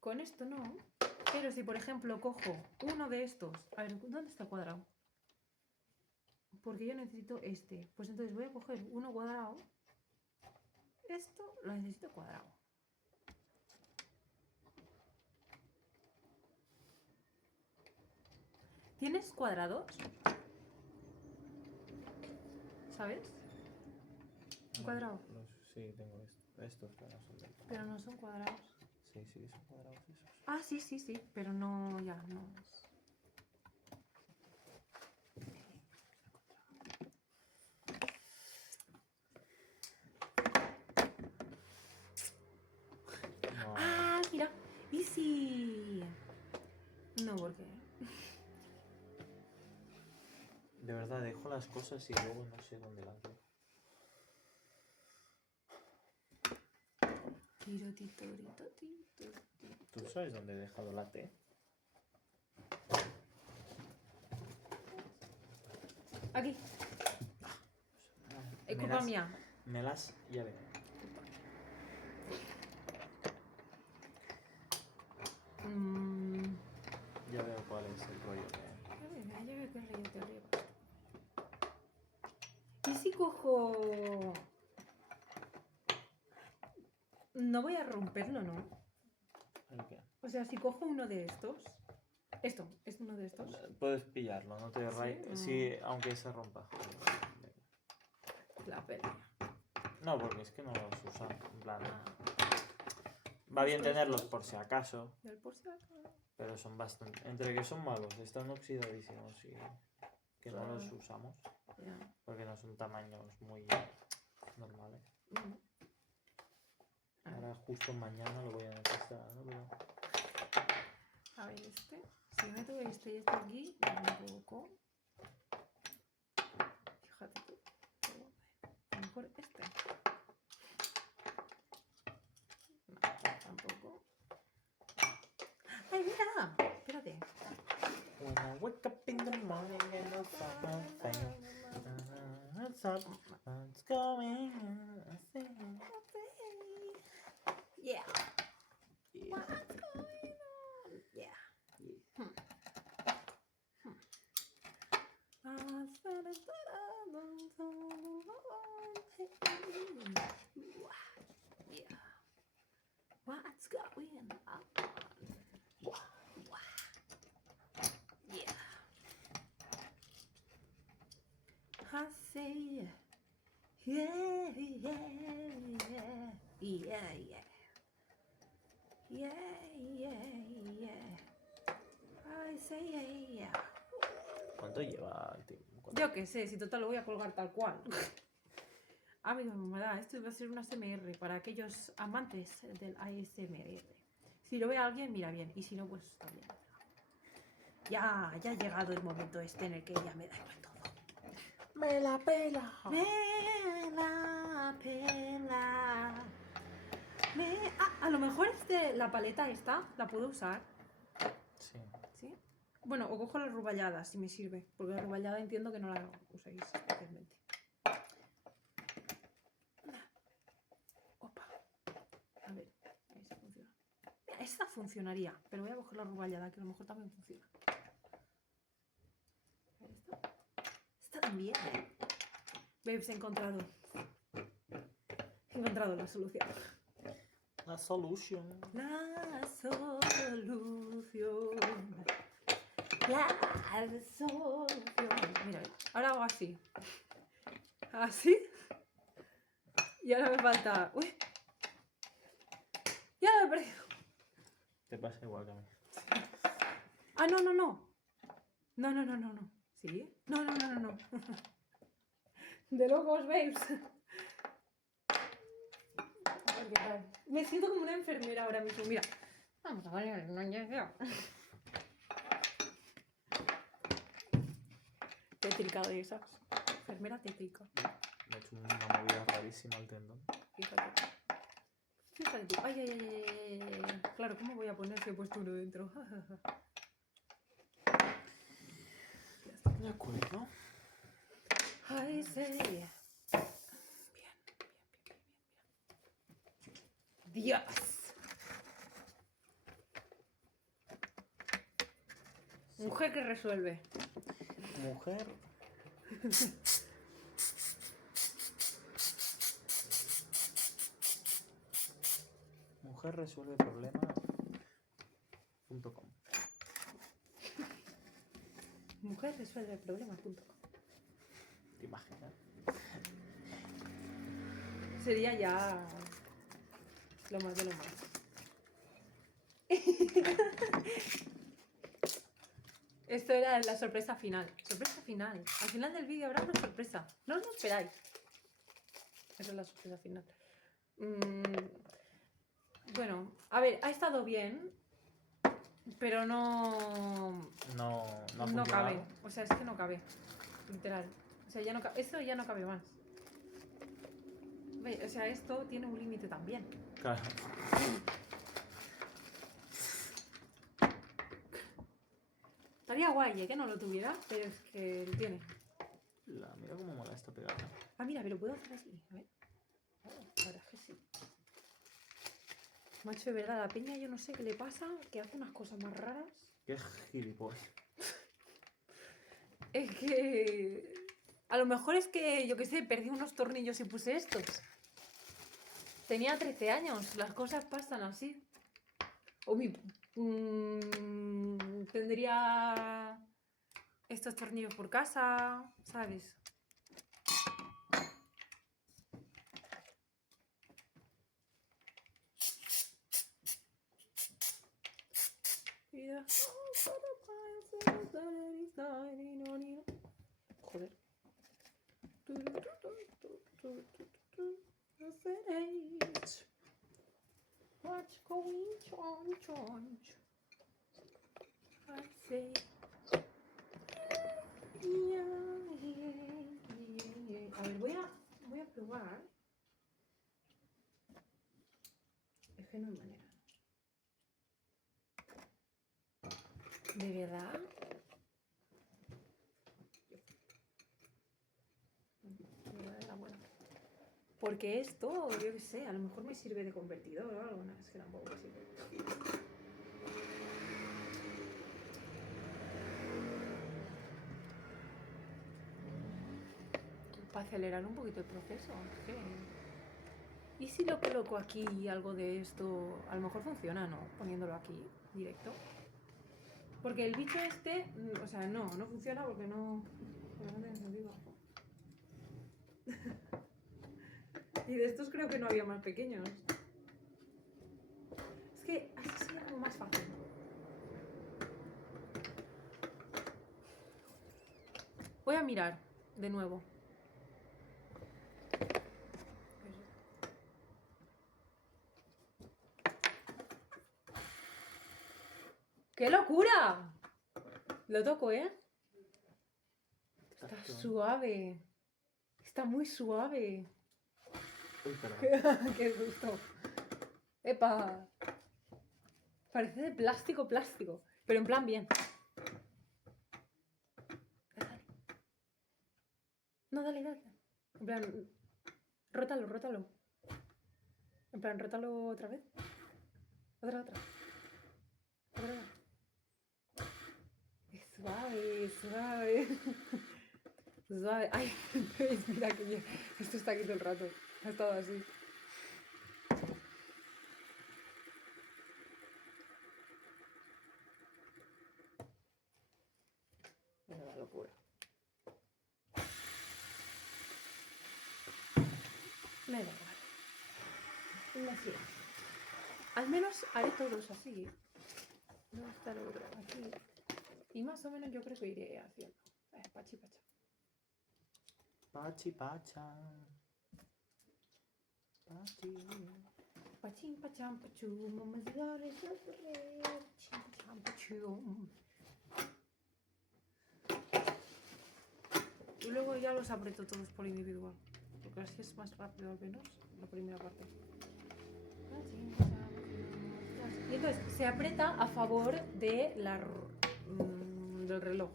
Con esto no. Pero si, por ejemplo, cojo uno de estos... A ver, ¿dónde está el cuadrado? Porque yo necesito este. Pues entonces voy a coger uno cuadrado. Esto lo necesito cuadrado. ¿Tienes cuadrados? ¿Sabes? ¿Un cuadrado? Sí, tengo estos, pero no son del todo. Pero no son cuadrados. Sí, sí, son cuadrados esos. Ah, sí, sí, sí. Pero no, ya, no. No, Ah, mira. ¿Y si...? No, porque... de verdad, dejo las cosas y luego no sé dónde las dejo. Tiro, tito, tito, tito. ¿Tú sabes dónde he dejado la T? Aquí. Es Me culpa las- mía. Me las... Ya ve. Ya veo cuál es el rollo Ya veo que es rollo te arriba. ¿Y si cojo...? No voy a romperlo, ¿no? ¿El qué? O sea, si cojo uno de estos... Esto, es uno de estos. Puedes pillarlo, no te ¿Sí? rayes. Sí, aunque se rompa. La perdí. No, porque es que no los usan. En plan, Ah, va bien ¿Estos? tenerlos por si acaso, del por si acaso. pero son bastante... Entre que son malos, están oxidadísimos y que no los usamos, Ya. porque no son tamaños muy normales. A ver. Ahora justo mañana lo voy a necesitar, ¿no? Pero... A ver, este. Si meto este y este aquí, un poco. Fíjate tú. A lo mejor este. No, tampoco. ¡Ay, mira! Espérate. When I wake up in the morning and I start my thing. What's up? What's going on? I think. Yeah. Yeah. What's going on? Yeah. Yeah. What's going on? Yeah. I say yeah, yeah, yeah, yeah, yeah. Yeah, yeah, yeah. I say yeah. ¿Cuánto lleva el tiempo? Yo qué sé, si total lo voy a colgar tal cual. A mí no me da, esto va a ser un ASMR para aquellos amantes del ASMR. Si lo ve alguien, mira bien, y si no, pues también. Ya ha llegado el momento este en el que ya me da igual todo. ¡Me la pela! Me la pela. A lo mejor la paleta esta la puedo usar. Sí. ¿Sí? Bueno, o cojo la ruballada si me sirve. Porque la ruballada entiendo que no la usáis especialmente. Opa. A ver si funciona. Mira, esta funcionaría. Pero voy a coger la ruballada, que a lo mejor también funciona. A ver esta. Esta también. Babes, he encontrado la solución. La solution. La solución. La solución. Mira, ahora hago así. Así. Y ahora me falta... ¡Uy! ¡Ya lo he perdido! Te pasa igual que a mí. ¡Ah, no! No. ¿Sí? No. De locos, babes. Porque, vale, me siento como una enfermera ahora mismo. Mira. Vamos a poner el noño. Tétrica de esas. Enfermera tétrica. Me he hecho una movida rarísima al tendón. Fíjate tú. Ay. Claro, ¿cómo voy a poner si he puesto uno dentro? Ya está. De acuerdo. sé. Bien. Dios. Mujer que resuelve. Mujer. Mujer resuelve problemas.com. Mujer resuelve problemas.com. ¿Te imaginas? Sería ya lo más de lo más. Esto era la sorpresa final. Sorpresa final. Al final del vídeo habrá una sorpresa. No os lo esperáis. Esa es la sorpresa final. Bueno, a ver, ha estado bien, pero no No ha cabe. funcionado. O sea, es que no cabe. Literal. O sea, ya no cabe. Esto ya no cabe más. Ve, o sea, esto tiene un límite también. Claro. Estaría guay, que no lo tuviera, pero es que lo tiene. Mira cómo mola esta pegada. Ah, mira, pero puedo hacer así. A ver. Oh, la verdad es que sí. Macho, de verdad, la peña yo no sé qué le pasa, que hace unas cosas más raras. Qué gilipollas. Es que... A lo mejor es que, yo qué sé, perdí unos tornillos y puse estos. Tenía 13 años, las cosas pasan así. O tendría estos tornillos por casa, ¿sabes? Joder. What's going on? I say. A ver, voy a probar. Es que no hay manera. ¿De verdad? De verdad era buena. Porque esto, yo qué sé, a lo mejor me sirve de convertidor o algo. No, es que tampoco me sirve. Para acelerar un poquito el proceso. Es que... ¿Y si lo coloco aquí algo de esto? A lo mejor funciona, ¿no? Poniéndolo aquí, directo. Porque el bicho este, o sea, no funciona porque no tiene sentido. Y de estos creo que no había más pequeños. Es que así sería como más fácil. Voy a mirar de nuevo. ¡Qué locura! Lo toco, ¿eh? Está suave. Está muy suave. Uy, perdón. ¡Qué susto! ¡Epa! Parece de plástico, pero en plan bien. Dale. No, dale. En plan, rótalo. En plan, rótalo otra vez. Otra. Es suave. Suave. Ay, mira que bien. Esto está aquí todo el rato. Ha estado así. Menuda locura. Me da igual. Me fío. Al menos haré todos así. ¿Dónde está el otro? Aquí. Y más o menos yo creo que iré haciendo. Pachi, pacha. Pachi, pacha. Pachi. Pachín, pachán, pachum, vamos a darle pachín, pachán, pachum. Y luego ya los aprieto todos por individual. Porque así es más rápido al menos la primera parte. Y entonces se aprieta a favor de del reloj.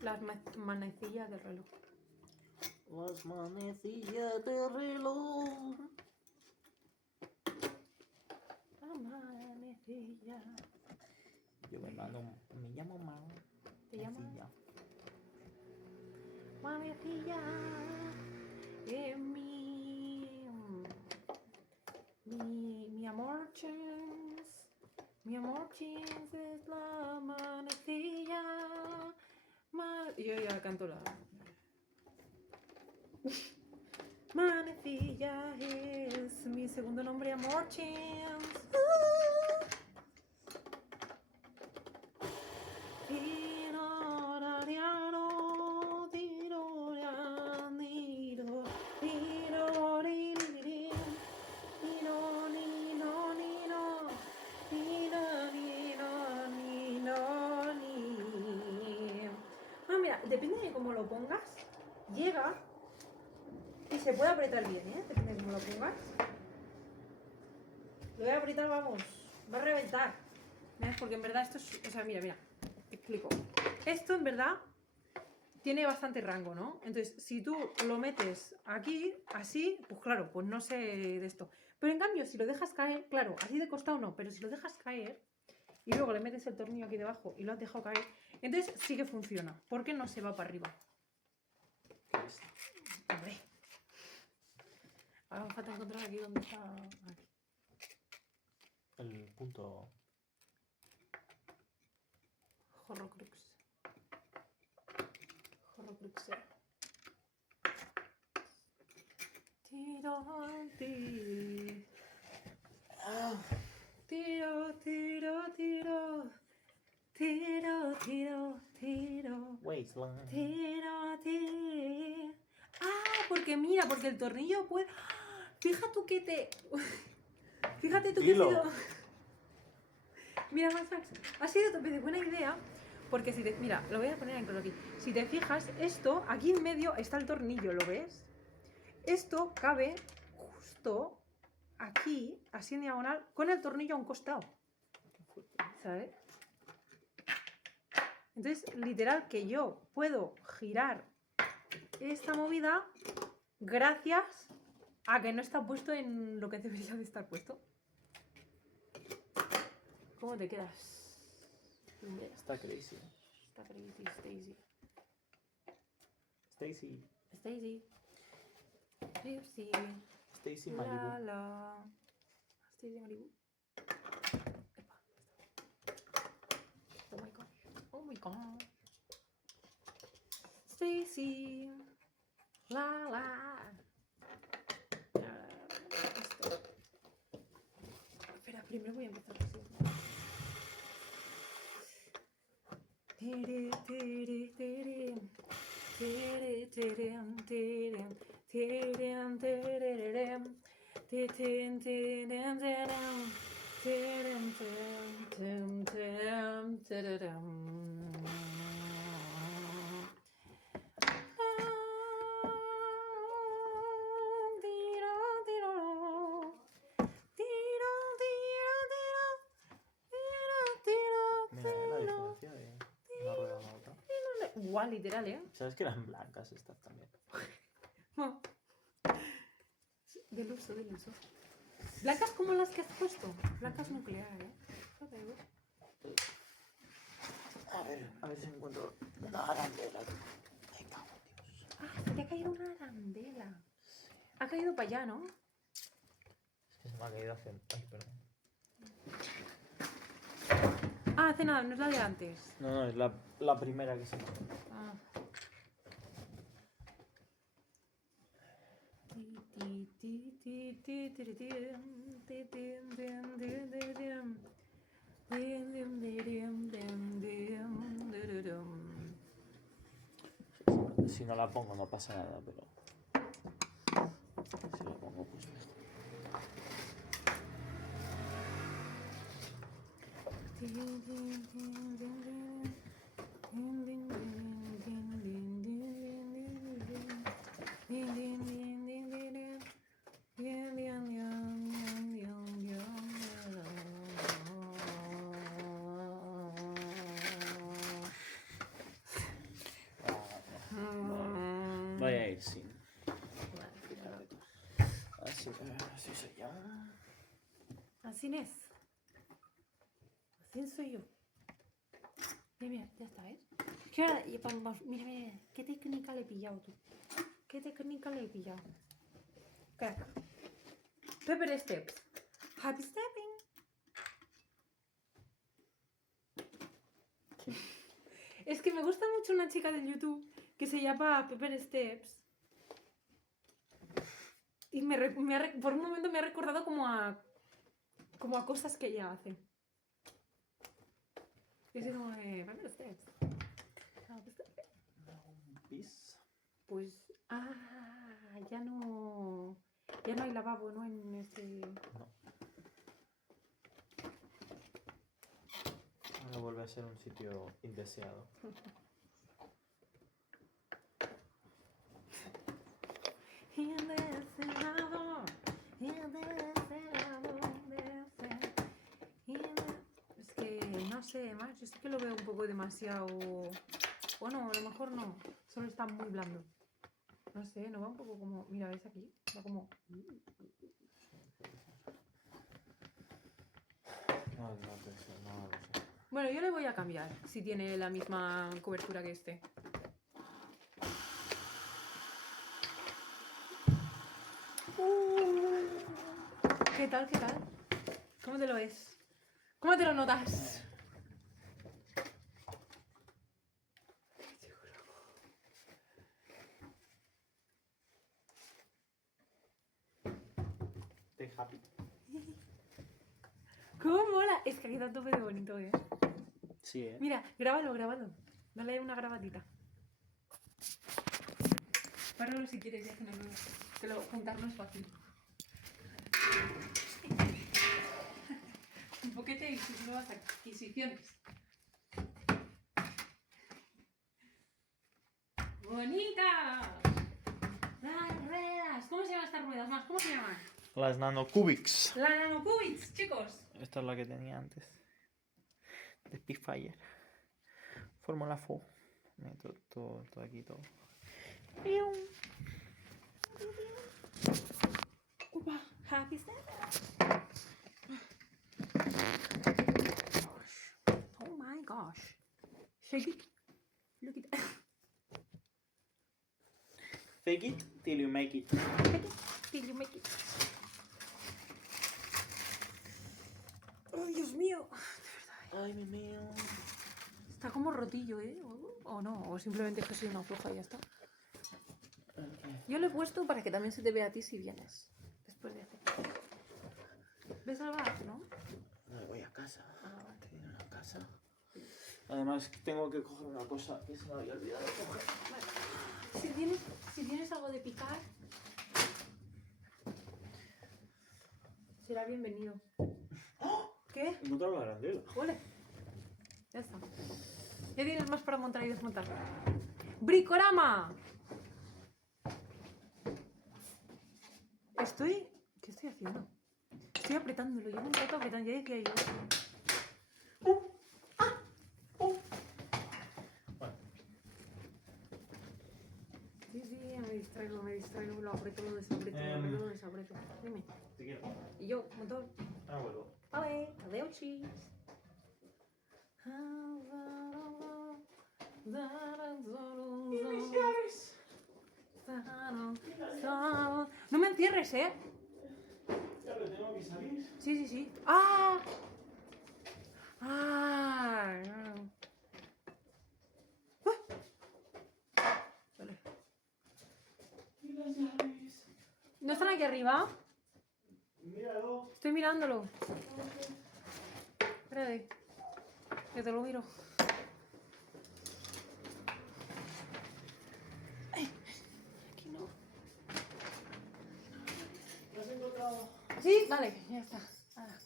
Las manecillas del reloj. Las manecillas de reloj. Amanecilla. Yo me llamo Mau. ¿Te llamas? Manecilla. Manecilla. Mi amor chance. Mi amor chance es la manecilla. Yo ya canto la. Manecilla es mi segundo nombre, amor chance. Mira, depende de cómo lo pongas, llega y se puede apretar bien, ¿eh? Depende de cómo lo pongas. Lo voy a apretar, vamos, va a reventar. ¿Ves? Porque en verdad esto es... O sea, mira, te explico. Esto en verdad tiene bastante rango, ¿no? Entonces, si tú lo metes aquí, así, pues claro, pues no sé de esto. Pero en cambio, si lo dejas caer, claro, así de costado no, pero si lo dejas caer y luego le metes el tornillo aquí debajo y lo has dejado caer, entonces sí que funciona, porque no se va para arriba. Hombre. Ahora me falta encontrar aquí donde está... Aquí. El punto. Horrocrux. Horrocrux. Tiro, tiro. Tiro, tiro, tiro. Tiro, tiro, tiro. Wasteland. Tiro, tiro. Ah, porque mira, porque el tornillo puede... Fíjate tú que te... Fíjate tú que ha Dilo. sido... Mira, Max, ha sido de buena idea. Porque si te... Mira, lo voy a poner en color aquí. Si te fijas, esto, aquí en medio está el tornillo, ¿lo ves? Esto cabe justo aquí, así en diagonal, con el tornillo a un costado. ¿Sabes? Entonces, literal, que yo puedo girar esta movida gracias a que no está puesto en lo que debería de estar puesto. ¿Cómo te quedas? Está crazy. Está crazy, Stacy. Stacy. Stacy. Gypsy. Stacy La Malibu. la. Stacy Malibu. Epa, oh my god. Oh my god. Stacy. La la. Esto. Espera, primero voy a empezar así. Tere, tere, tere. Tere, tere, tere. Tere, tere, tere. Mira, la diferencia de una rueda a la otra. Igual, literal, ¿eh? ¿Sabes que eran blancas estas también? Del uso, del uso. Blancas como las que has puesto. Blancas nucleares, ¿eh? A ver si encuentro una arandela. Me cago en Dios. Ah, se te ha caído una arandela. Ha caído para allá, ¿no? Es que se me ha caído hace... Ay, perdón. Ah, hace nada, no es la de antes. No, es la primera que se me ha caído. Ah. Si no la pongo no pasa nada, pero... Si la pongo pues mejor. Voy a ir sin. Sí, sí soy yo. Así es. Así soy yo. Mira, ya está, ¿ves? Que ahora, mira, ¿qué técnica le he pillado tú? ¿Qué técnica le he pillado? Crack. Pepper Steps. Happy Stepping. Es que me gusta mucho una chica de YouTube que se llama Pepper Steps. Y por un momento me ha recordado como a cosas que ella hace. Y así como de Pepper Steps. ¿Pis? Pues, ya no hay lavabo, ¿no? En este... No. Ahora vuelve a ser un sitio indeseado. Es que no sé, más, yo sé que lo veo un poco demasiado... Bueno, a lo mejor no, solo está muy blando. No sé, no va un poco como... Mira, ¿ves aquí? Va como... No lo sé. Bueno, yo le voy a cambiar, si tiene la misma cobertura que este. ¿Qué tal, qué tal? ¿Cómo te lo ves? ¿Cómo te lo notas? Estoy happy. ¿Cómo mola? Es que aquí está todo de bonito, ¿eh? Sí, ¿eh? Mira, grábalo. Dale una grabadita. Páralo si quieres, ya que no que lo juntar no es fácil. Un poquete y sus nuevas adquisiciones. ¡Bonitas! Las ruedas. ¿Cómo se llaman estas ruedas más? ¿Cómo se llaman? Las Nanocubics. La Nanocubics, chicos. Esta es la que tenía antes. De Spitfire. Fórmula 4. Mira, todo aquí, todo. Upa, happy step. Oh my gosh. Shake it. Look at that. Fake it till you make it. Shake it till you make it. Oh, Dios mío. Ay, mi mío. Está como rotillo, ¿eh? O no, o simplemente es que soy una floja y ya está. Yo lo he puesto para que también se te vea a ti si vienes. Después de hacer. ¿Ves al bar, no? No, voy a casa. Ah, vale. Te diré a casa. Además, tengo que coger una cosa que se me había olvidado de coger. Si tienes algo de picar, será bienvenido. ¿Qué? He encontrado la grandela. ¡Ole! Ya está. Ya tienes más para montar y desmontar. ¡Bricorama! ¿Qué estoy haciendo? Estoy apretándolo. Llevo un rato apretando. Ya decía yo. Bueno, Sí, me distraigo. Lo aprieto, lo desapreto. Dime. te quiero. Y yo, montón. Ahora vuelvo. Vale, adiós, chis. No me encierres, ¿eh? Ya, pero tengo que salir. Sí. ¡Ah! ¡Ah! No. Vale. ¿Y las llaves? ¿No están aquí arriba? Míralo. Estoy mirándolo. Espérate. Que te lo miro. Ay, aquí no. ¿Lo has encontrado? Sí, vale, ya está. Ahora.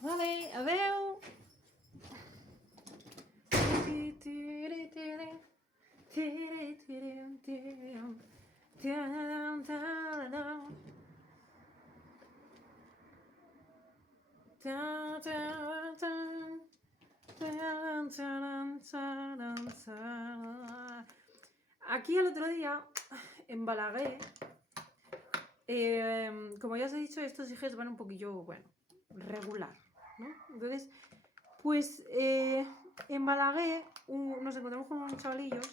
Vale, adeu. Aquí el otro día en Balaguer como ya os he dicho, estos ejes van un poquillo, bueno, regular, ¿no? Entonces, pues en Balaguer nos encontramos con unos chavalillos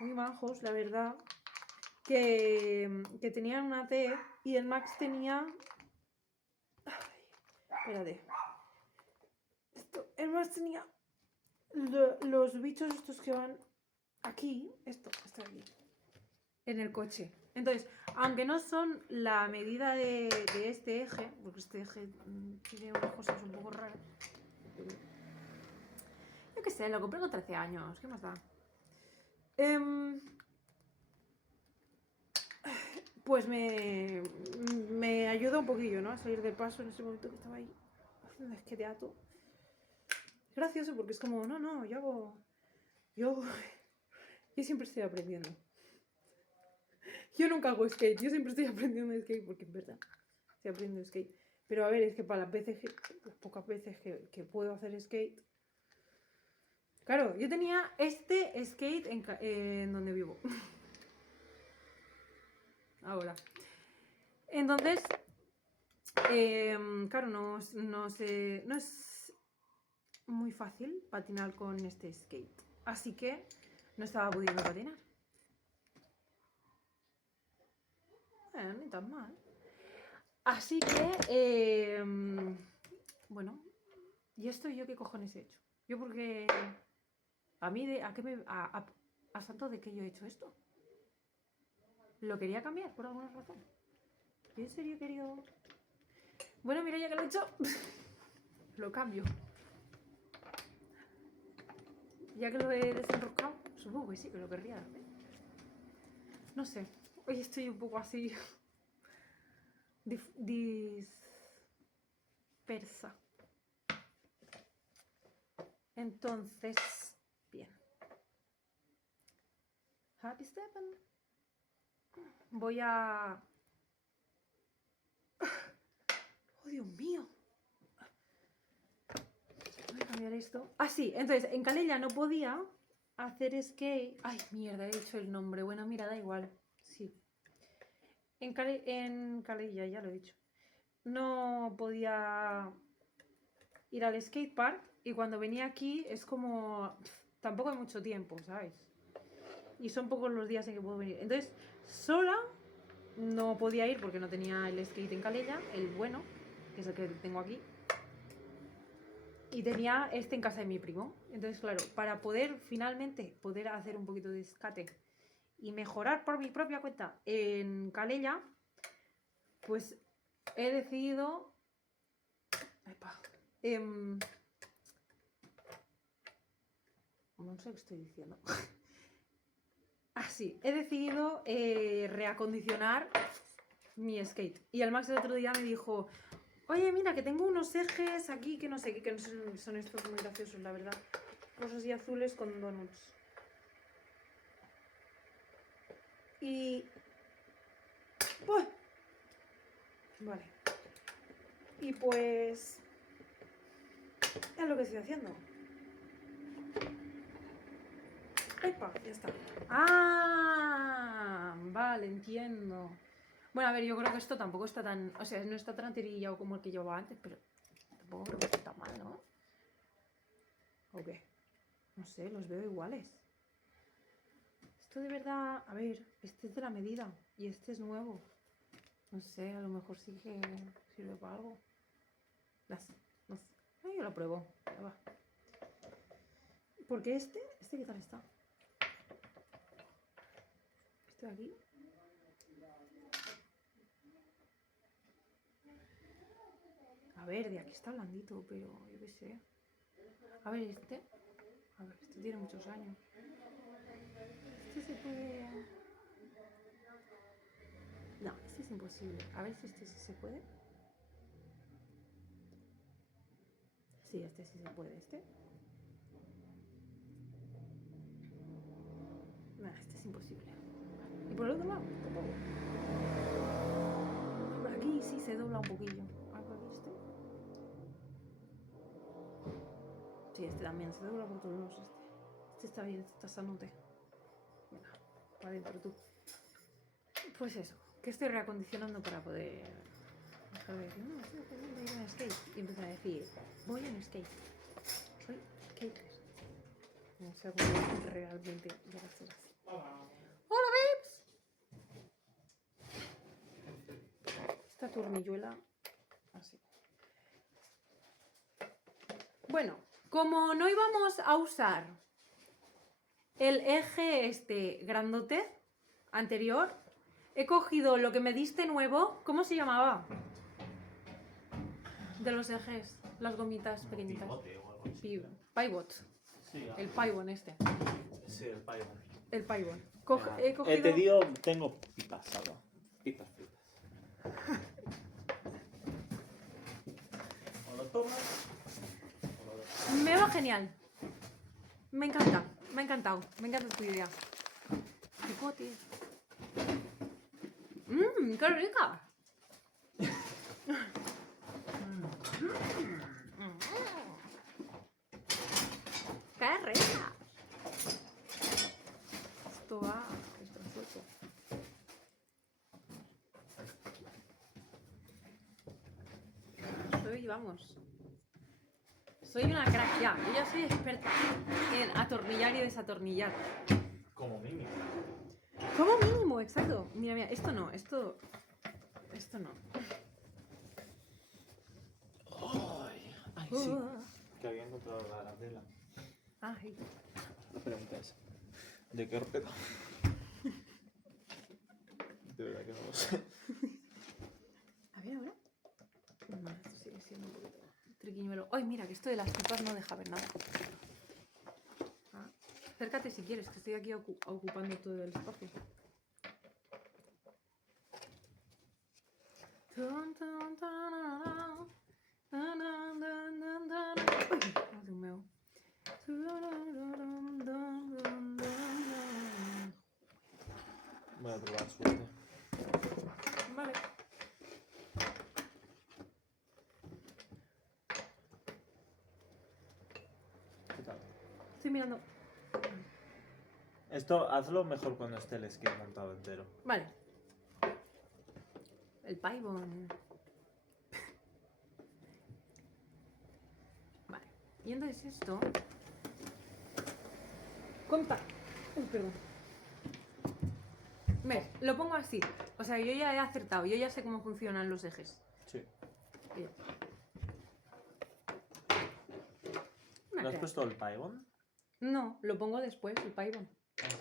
muy majos, la verdad, que tenían una T y el Max tenía... Ay, espérate. El Max tenía los bichos estos que van aquí, esto está aquí, en el coche. Entonces, aunque no son la medida de este eje, porque este eje tiene unas cosas un poco raras. Yo qué sé, lo compré con 13 años, ¿qué más da? Pues me ayuda un poquillo, ¿no? A salir de paso en ese momento que estaba ahí haciendo esqueleto. Es gracioso porque es como, no, yo siempre estoy aprendiendo. Yo nunca hago skate, yo siempre estoy aprendiendo skate porque es verdad, estoy aprendiendo skate. Pero a ver, es que para las pocas veces que puedo hacer skate... Claro, yo tenía este skate en donde vivo. Ahora. Entonces, claro, no es muy fácil patinar con este skate. Así que no estaba pudiendo patinar. Ni tan mal. Así que, bueno, ¿y esto yo qué cojones he hecho? Yo porque... A mí, ¿a santo de qué yo he hecho esto? ¿Lo quería cambiar por alguna razón? ¿Yo en serio he querido...? Bueno, mira, ya que lo he hecho, lo cambio. Ya que lo he desenroscado, supongo que sí, que lo querría hacer. No sé, hoy estoy un poco así... dispersa. Entonces, bien. Happy Steppen. Voy a... ¡Oh, Dios mío! Voy a cambiar esto. Ah, sí, entonces, en Calella no podía hacer skate... Ay, mierda, he dicho el nombre. Bueno, mira, da igual. Sí. En Calella, ya lo he dicho. No podía ir al skatepark y cuando venía aquí es como... tampoco hay mucho tiempo, ¿sabes? Y son pocos los días en que puedo venir. Entonces, sola no podía ir porque no tenía el skate en Calella, el bueno, que es el que tengo aquí. Y tenía este en casa de mi primo. Entonces, claro, para poder finalmente poder hacer un poquito de skate y mejorar por mi propia cuenta en Calella, pues he decidido... no sé qué estoy diciendo. Así, he decidido reacondicionar mi skate. Y el Max el otro día me dijo, oye, mira, que tengo unos ejes aquí que no sé qué, que son estos muy graciosos, la verdad. Rosas así azules con donuts. Y... ¡Uy! Vale. Y pues... es lo que estoy haciendo. ¡Epa! Ya está. ¡Ah! Vale, entiendo. Bueno, a ver, yo creo que esto tampoco está tan... O sea, no está tan aterillado como el que llevaba antes, pero tampoco creo que esté tan mal, ¿no? ¿O qué? No sé, los veo iguales. Esto de verdad... A ver, este es de la medida y este es nuevo. No sé, a lo mejor sí que sirve para algo. No sé. Ay, yo lo pruebo. Ya va. Porque este qué tal está. Este de aquí. A ver, de aquí está blandito, pero yo qué sé. A ver, este. A ver, este tiene muchos años. Este se puede... No, este es imposible. A ver si este sí se puede. Sí, este sí se puede. ¿Este? No, este es imposible. ¿Y por el otro lado? Tampoco. Por aquí sí se dobla un poquillo. A ver, por aquí este. Sí, este también se dobla por todos lados. Este está bien, este está sanote. Venga, para adentro tú. Pues eso. que estoy reacondicionando para poder dejar de decir, no, estoy aprendiendo a ir en skate. Y empezar a decir, voy en skate. Soy skater. No sé cómo realmente llega a ser así. ¡Hola, babes! Esta tornilluela así. Bueno, como no íbamos a usar el eje este grandote anterior, he cogido lo que me diste nuevo. ¿Cómo se llamaba? De los ejes, las gomitas pequeñitas. Pivote o algo así. Pivot. Sí, El pivot este. sí, el paivo. El pivot. He cogido... Te digo, tengo pipas, Salva. Pipas. O lo tomas o lo dejas. Me va genial. Me encanta. Me ha encantado. Me encanta tu idea. Picote. ¡Qué rica! ¡Qué rica! Esto va. Esto es suelto. Vamos. Soy una crack ya. Yo ya soy experta en atornillar y desatornillar. Como mínimo. Como mínimo, exacto. Mira, esto no, esto no. Ay, sí. Que había encontrado la arandela. Ay. La pregunta es, ¿de qué rueda? De verdad que no lo sé. A ver, ahora. No, esto sigue siendo un poquito triquiñuelo. Ay, mira, que esto de las pipas no deja ver nada. Ah, acércate si quieres, que estoy aquí ocupando todo el espacio. Ay, Dios mío. Voy a probar suerte. Vale. ¿Qué tal? Estoy mirando. Esto hazlo mejor cuando esté el skate montado entero. Vale. El Paibon. Vale. Y entonces esto... Conta. Uy, perdón. ¿Ves? Lo pongo así. O sea, yo ya he acertado. Yo ya sé cómo funcionan los ejes. Sí. Bien. ¿Le has puesto el Paibon? No, lo pongo después, el Paibon. Ah, sí.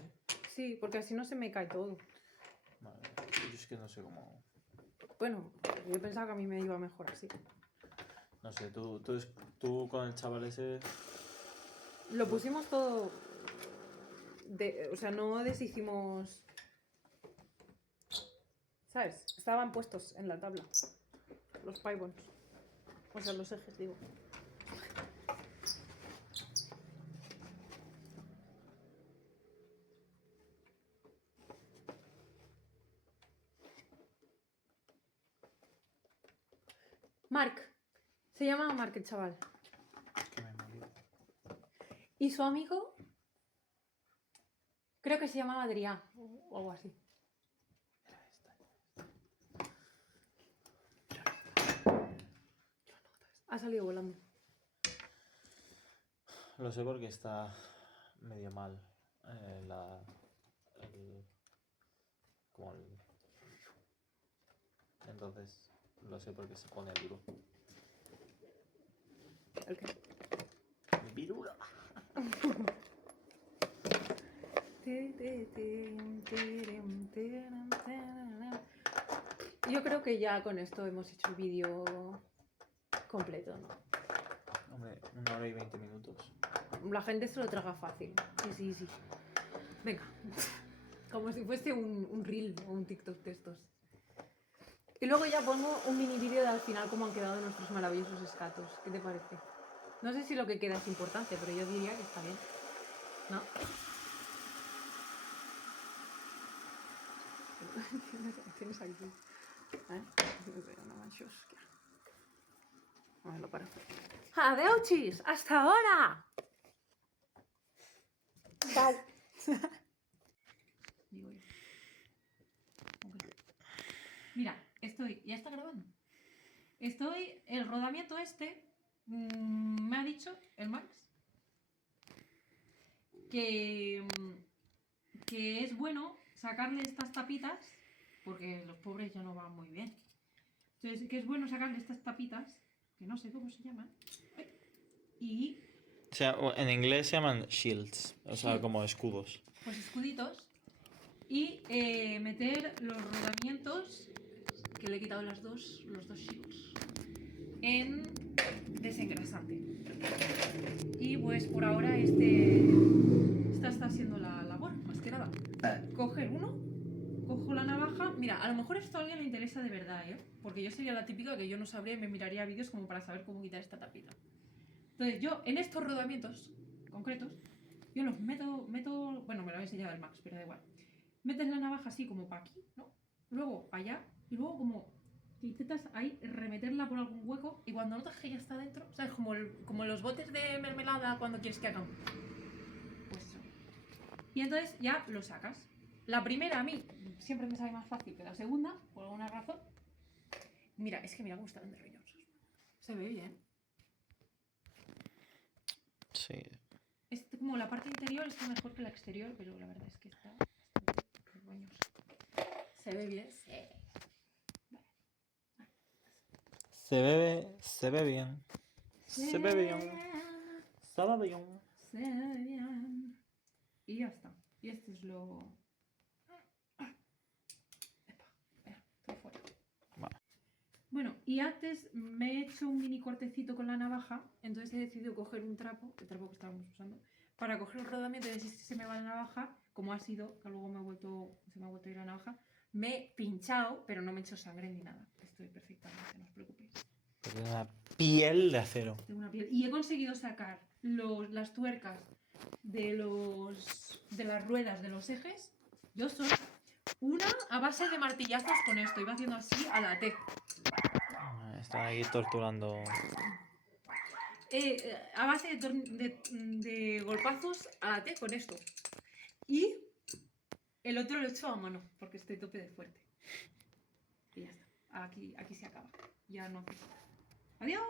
Sí, porque así no se me cae todo. Vale. Yo es que no sé cómo... Bueno, yo pensaba que a mí me iba mejor así. No sé, tú con el chaval ese... Lo pusimos todo... o sea, no deshicimos... ¿Sabes? Estaban puestos en la tabla. Los Paibons. O sea, los ejes, digo. Mark. Se llama Mark el chaval. Que me morí. Y su amigo... Creo que se llamaba Adrián. O algo así. Ha salido volando. Lo sé porque está medio mal. Entonces, lo sé porque se pone duro. ¿El qué? Mi pirula. Yo creo que ya con esto hemos hecho el vídeo completo, ¿no? Hombre, 1 hora y 20 minutos. La gente se lo traga fácil. Sí, sí. Venga. Como si fuese un reel o un TikTok de estos. Y luego ya pongo un mini vídeo de al final cómo han quedado nuestros maravillosos escatos. ¿Qué te parece? No sé si lo que queda es importante, pero yo diría que está bien. ¿No? Tienes aquí. ¿Eh? Una manchosca. A ver, lo paro. ¡Adeuchis! ¡Hasta ahora! Digo yo. Ok. Mira, ya está grabando. El rodamiento me ha dicho el Max que es bueno sacarle estas tapitas, porque los pobres ya no van muy bien. Entonces, que es bueno sacarle estas tapitas, que no sé cómo se llaman, y O sea, en inglés se llaman shields, o sea, Shields. como escudos. pues escuditos, y meter los rodamientos, que le he quitado los dos shields, en desengrasante. Y pues por ahora esta está siendo la labor, más que nada. Coger uno, cojo la navaja. Mira, a lo mejor esto a alguien le interesa de verdad, ¿eh? Porque yo sería la típica que yo no sabría y me miraría vídeos como para saber cómo quitar esta tapita. Entonces yo, en estos rodamientos concretos, yo los meto, bueno, me lo había enseñado el Max, pero da igual. Metes la navaja así como para aquí, ¿no? Luego allá, y luego como que intentas ahí remeterla por algún hueco, y cuando notas que ya está dentro, ¿sabes? Como los botes de mermelada cuando quieres que hagan. Pues eso. Y entonces ya lo sacas. La primera a mí siempre me sale más fácil que la segunda, por alguna razón. Mira, es que mira cómo están de rollosos. Se ve bien. Sí. Como la parte interior está mejor que la exterior, pero la verdad es que está bastante rolloso. Se ve bien, sí. Se ve bien. Se ve bien. Sabe bien. Se ve bien. Y ya está. Y esto es lo... Epa, espera, estoy fuera. Vale. Bueno, y antes me he hecho un mini cortecito con la navaja, entonces he decidido coger un trapo, el trapo que estábamos usando, para coger el rodamiento y ver si se me va la navaja, como ha sido, que luego se me ha vuelto a ir la navaja. Me he pinchado, pero no me he hecho sangre ni nada. Estoy perfectamente, no os preocupéis. Tiene una piel de acero. Tengo una piel. Y he conseguido sacar las tuercas de las ruedas de los ejes. Yo soy una a base de martillazos con esto. Iba haciendo así a la T. Están ahí torturando. A base de golpazos a la T con esto. Y el otro lo he hecho a mano, porque estoy tope de fuerte. Y ya está. Aquí se acaba. Ya no hace falta. Adiós.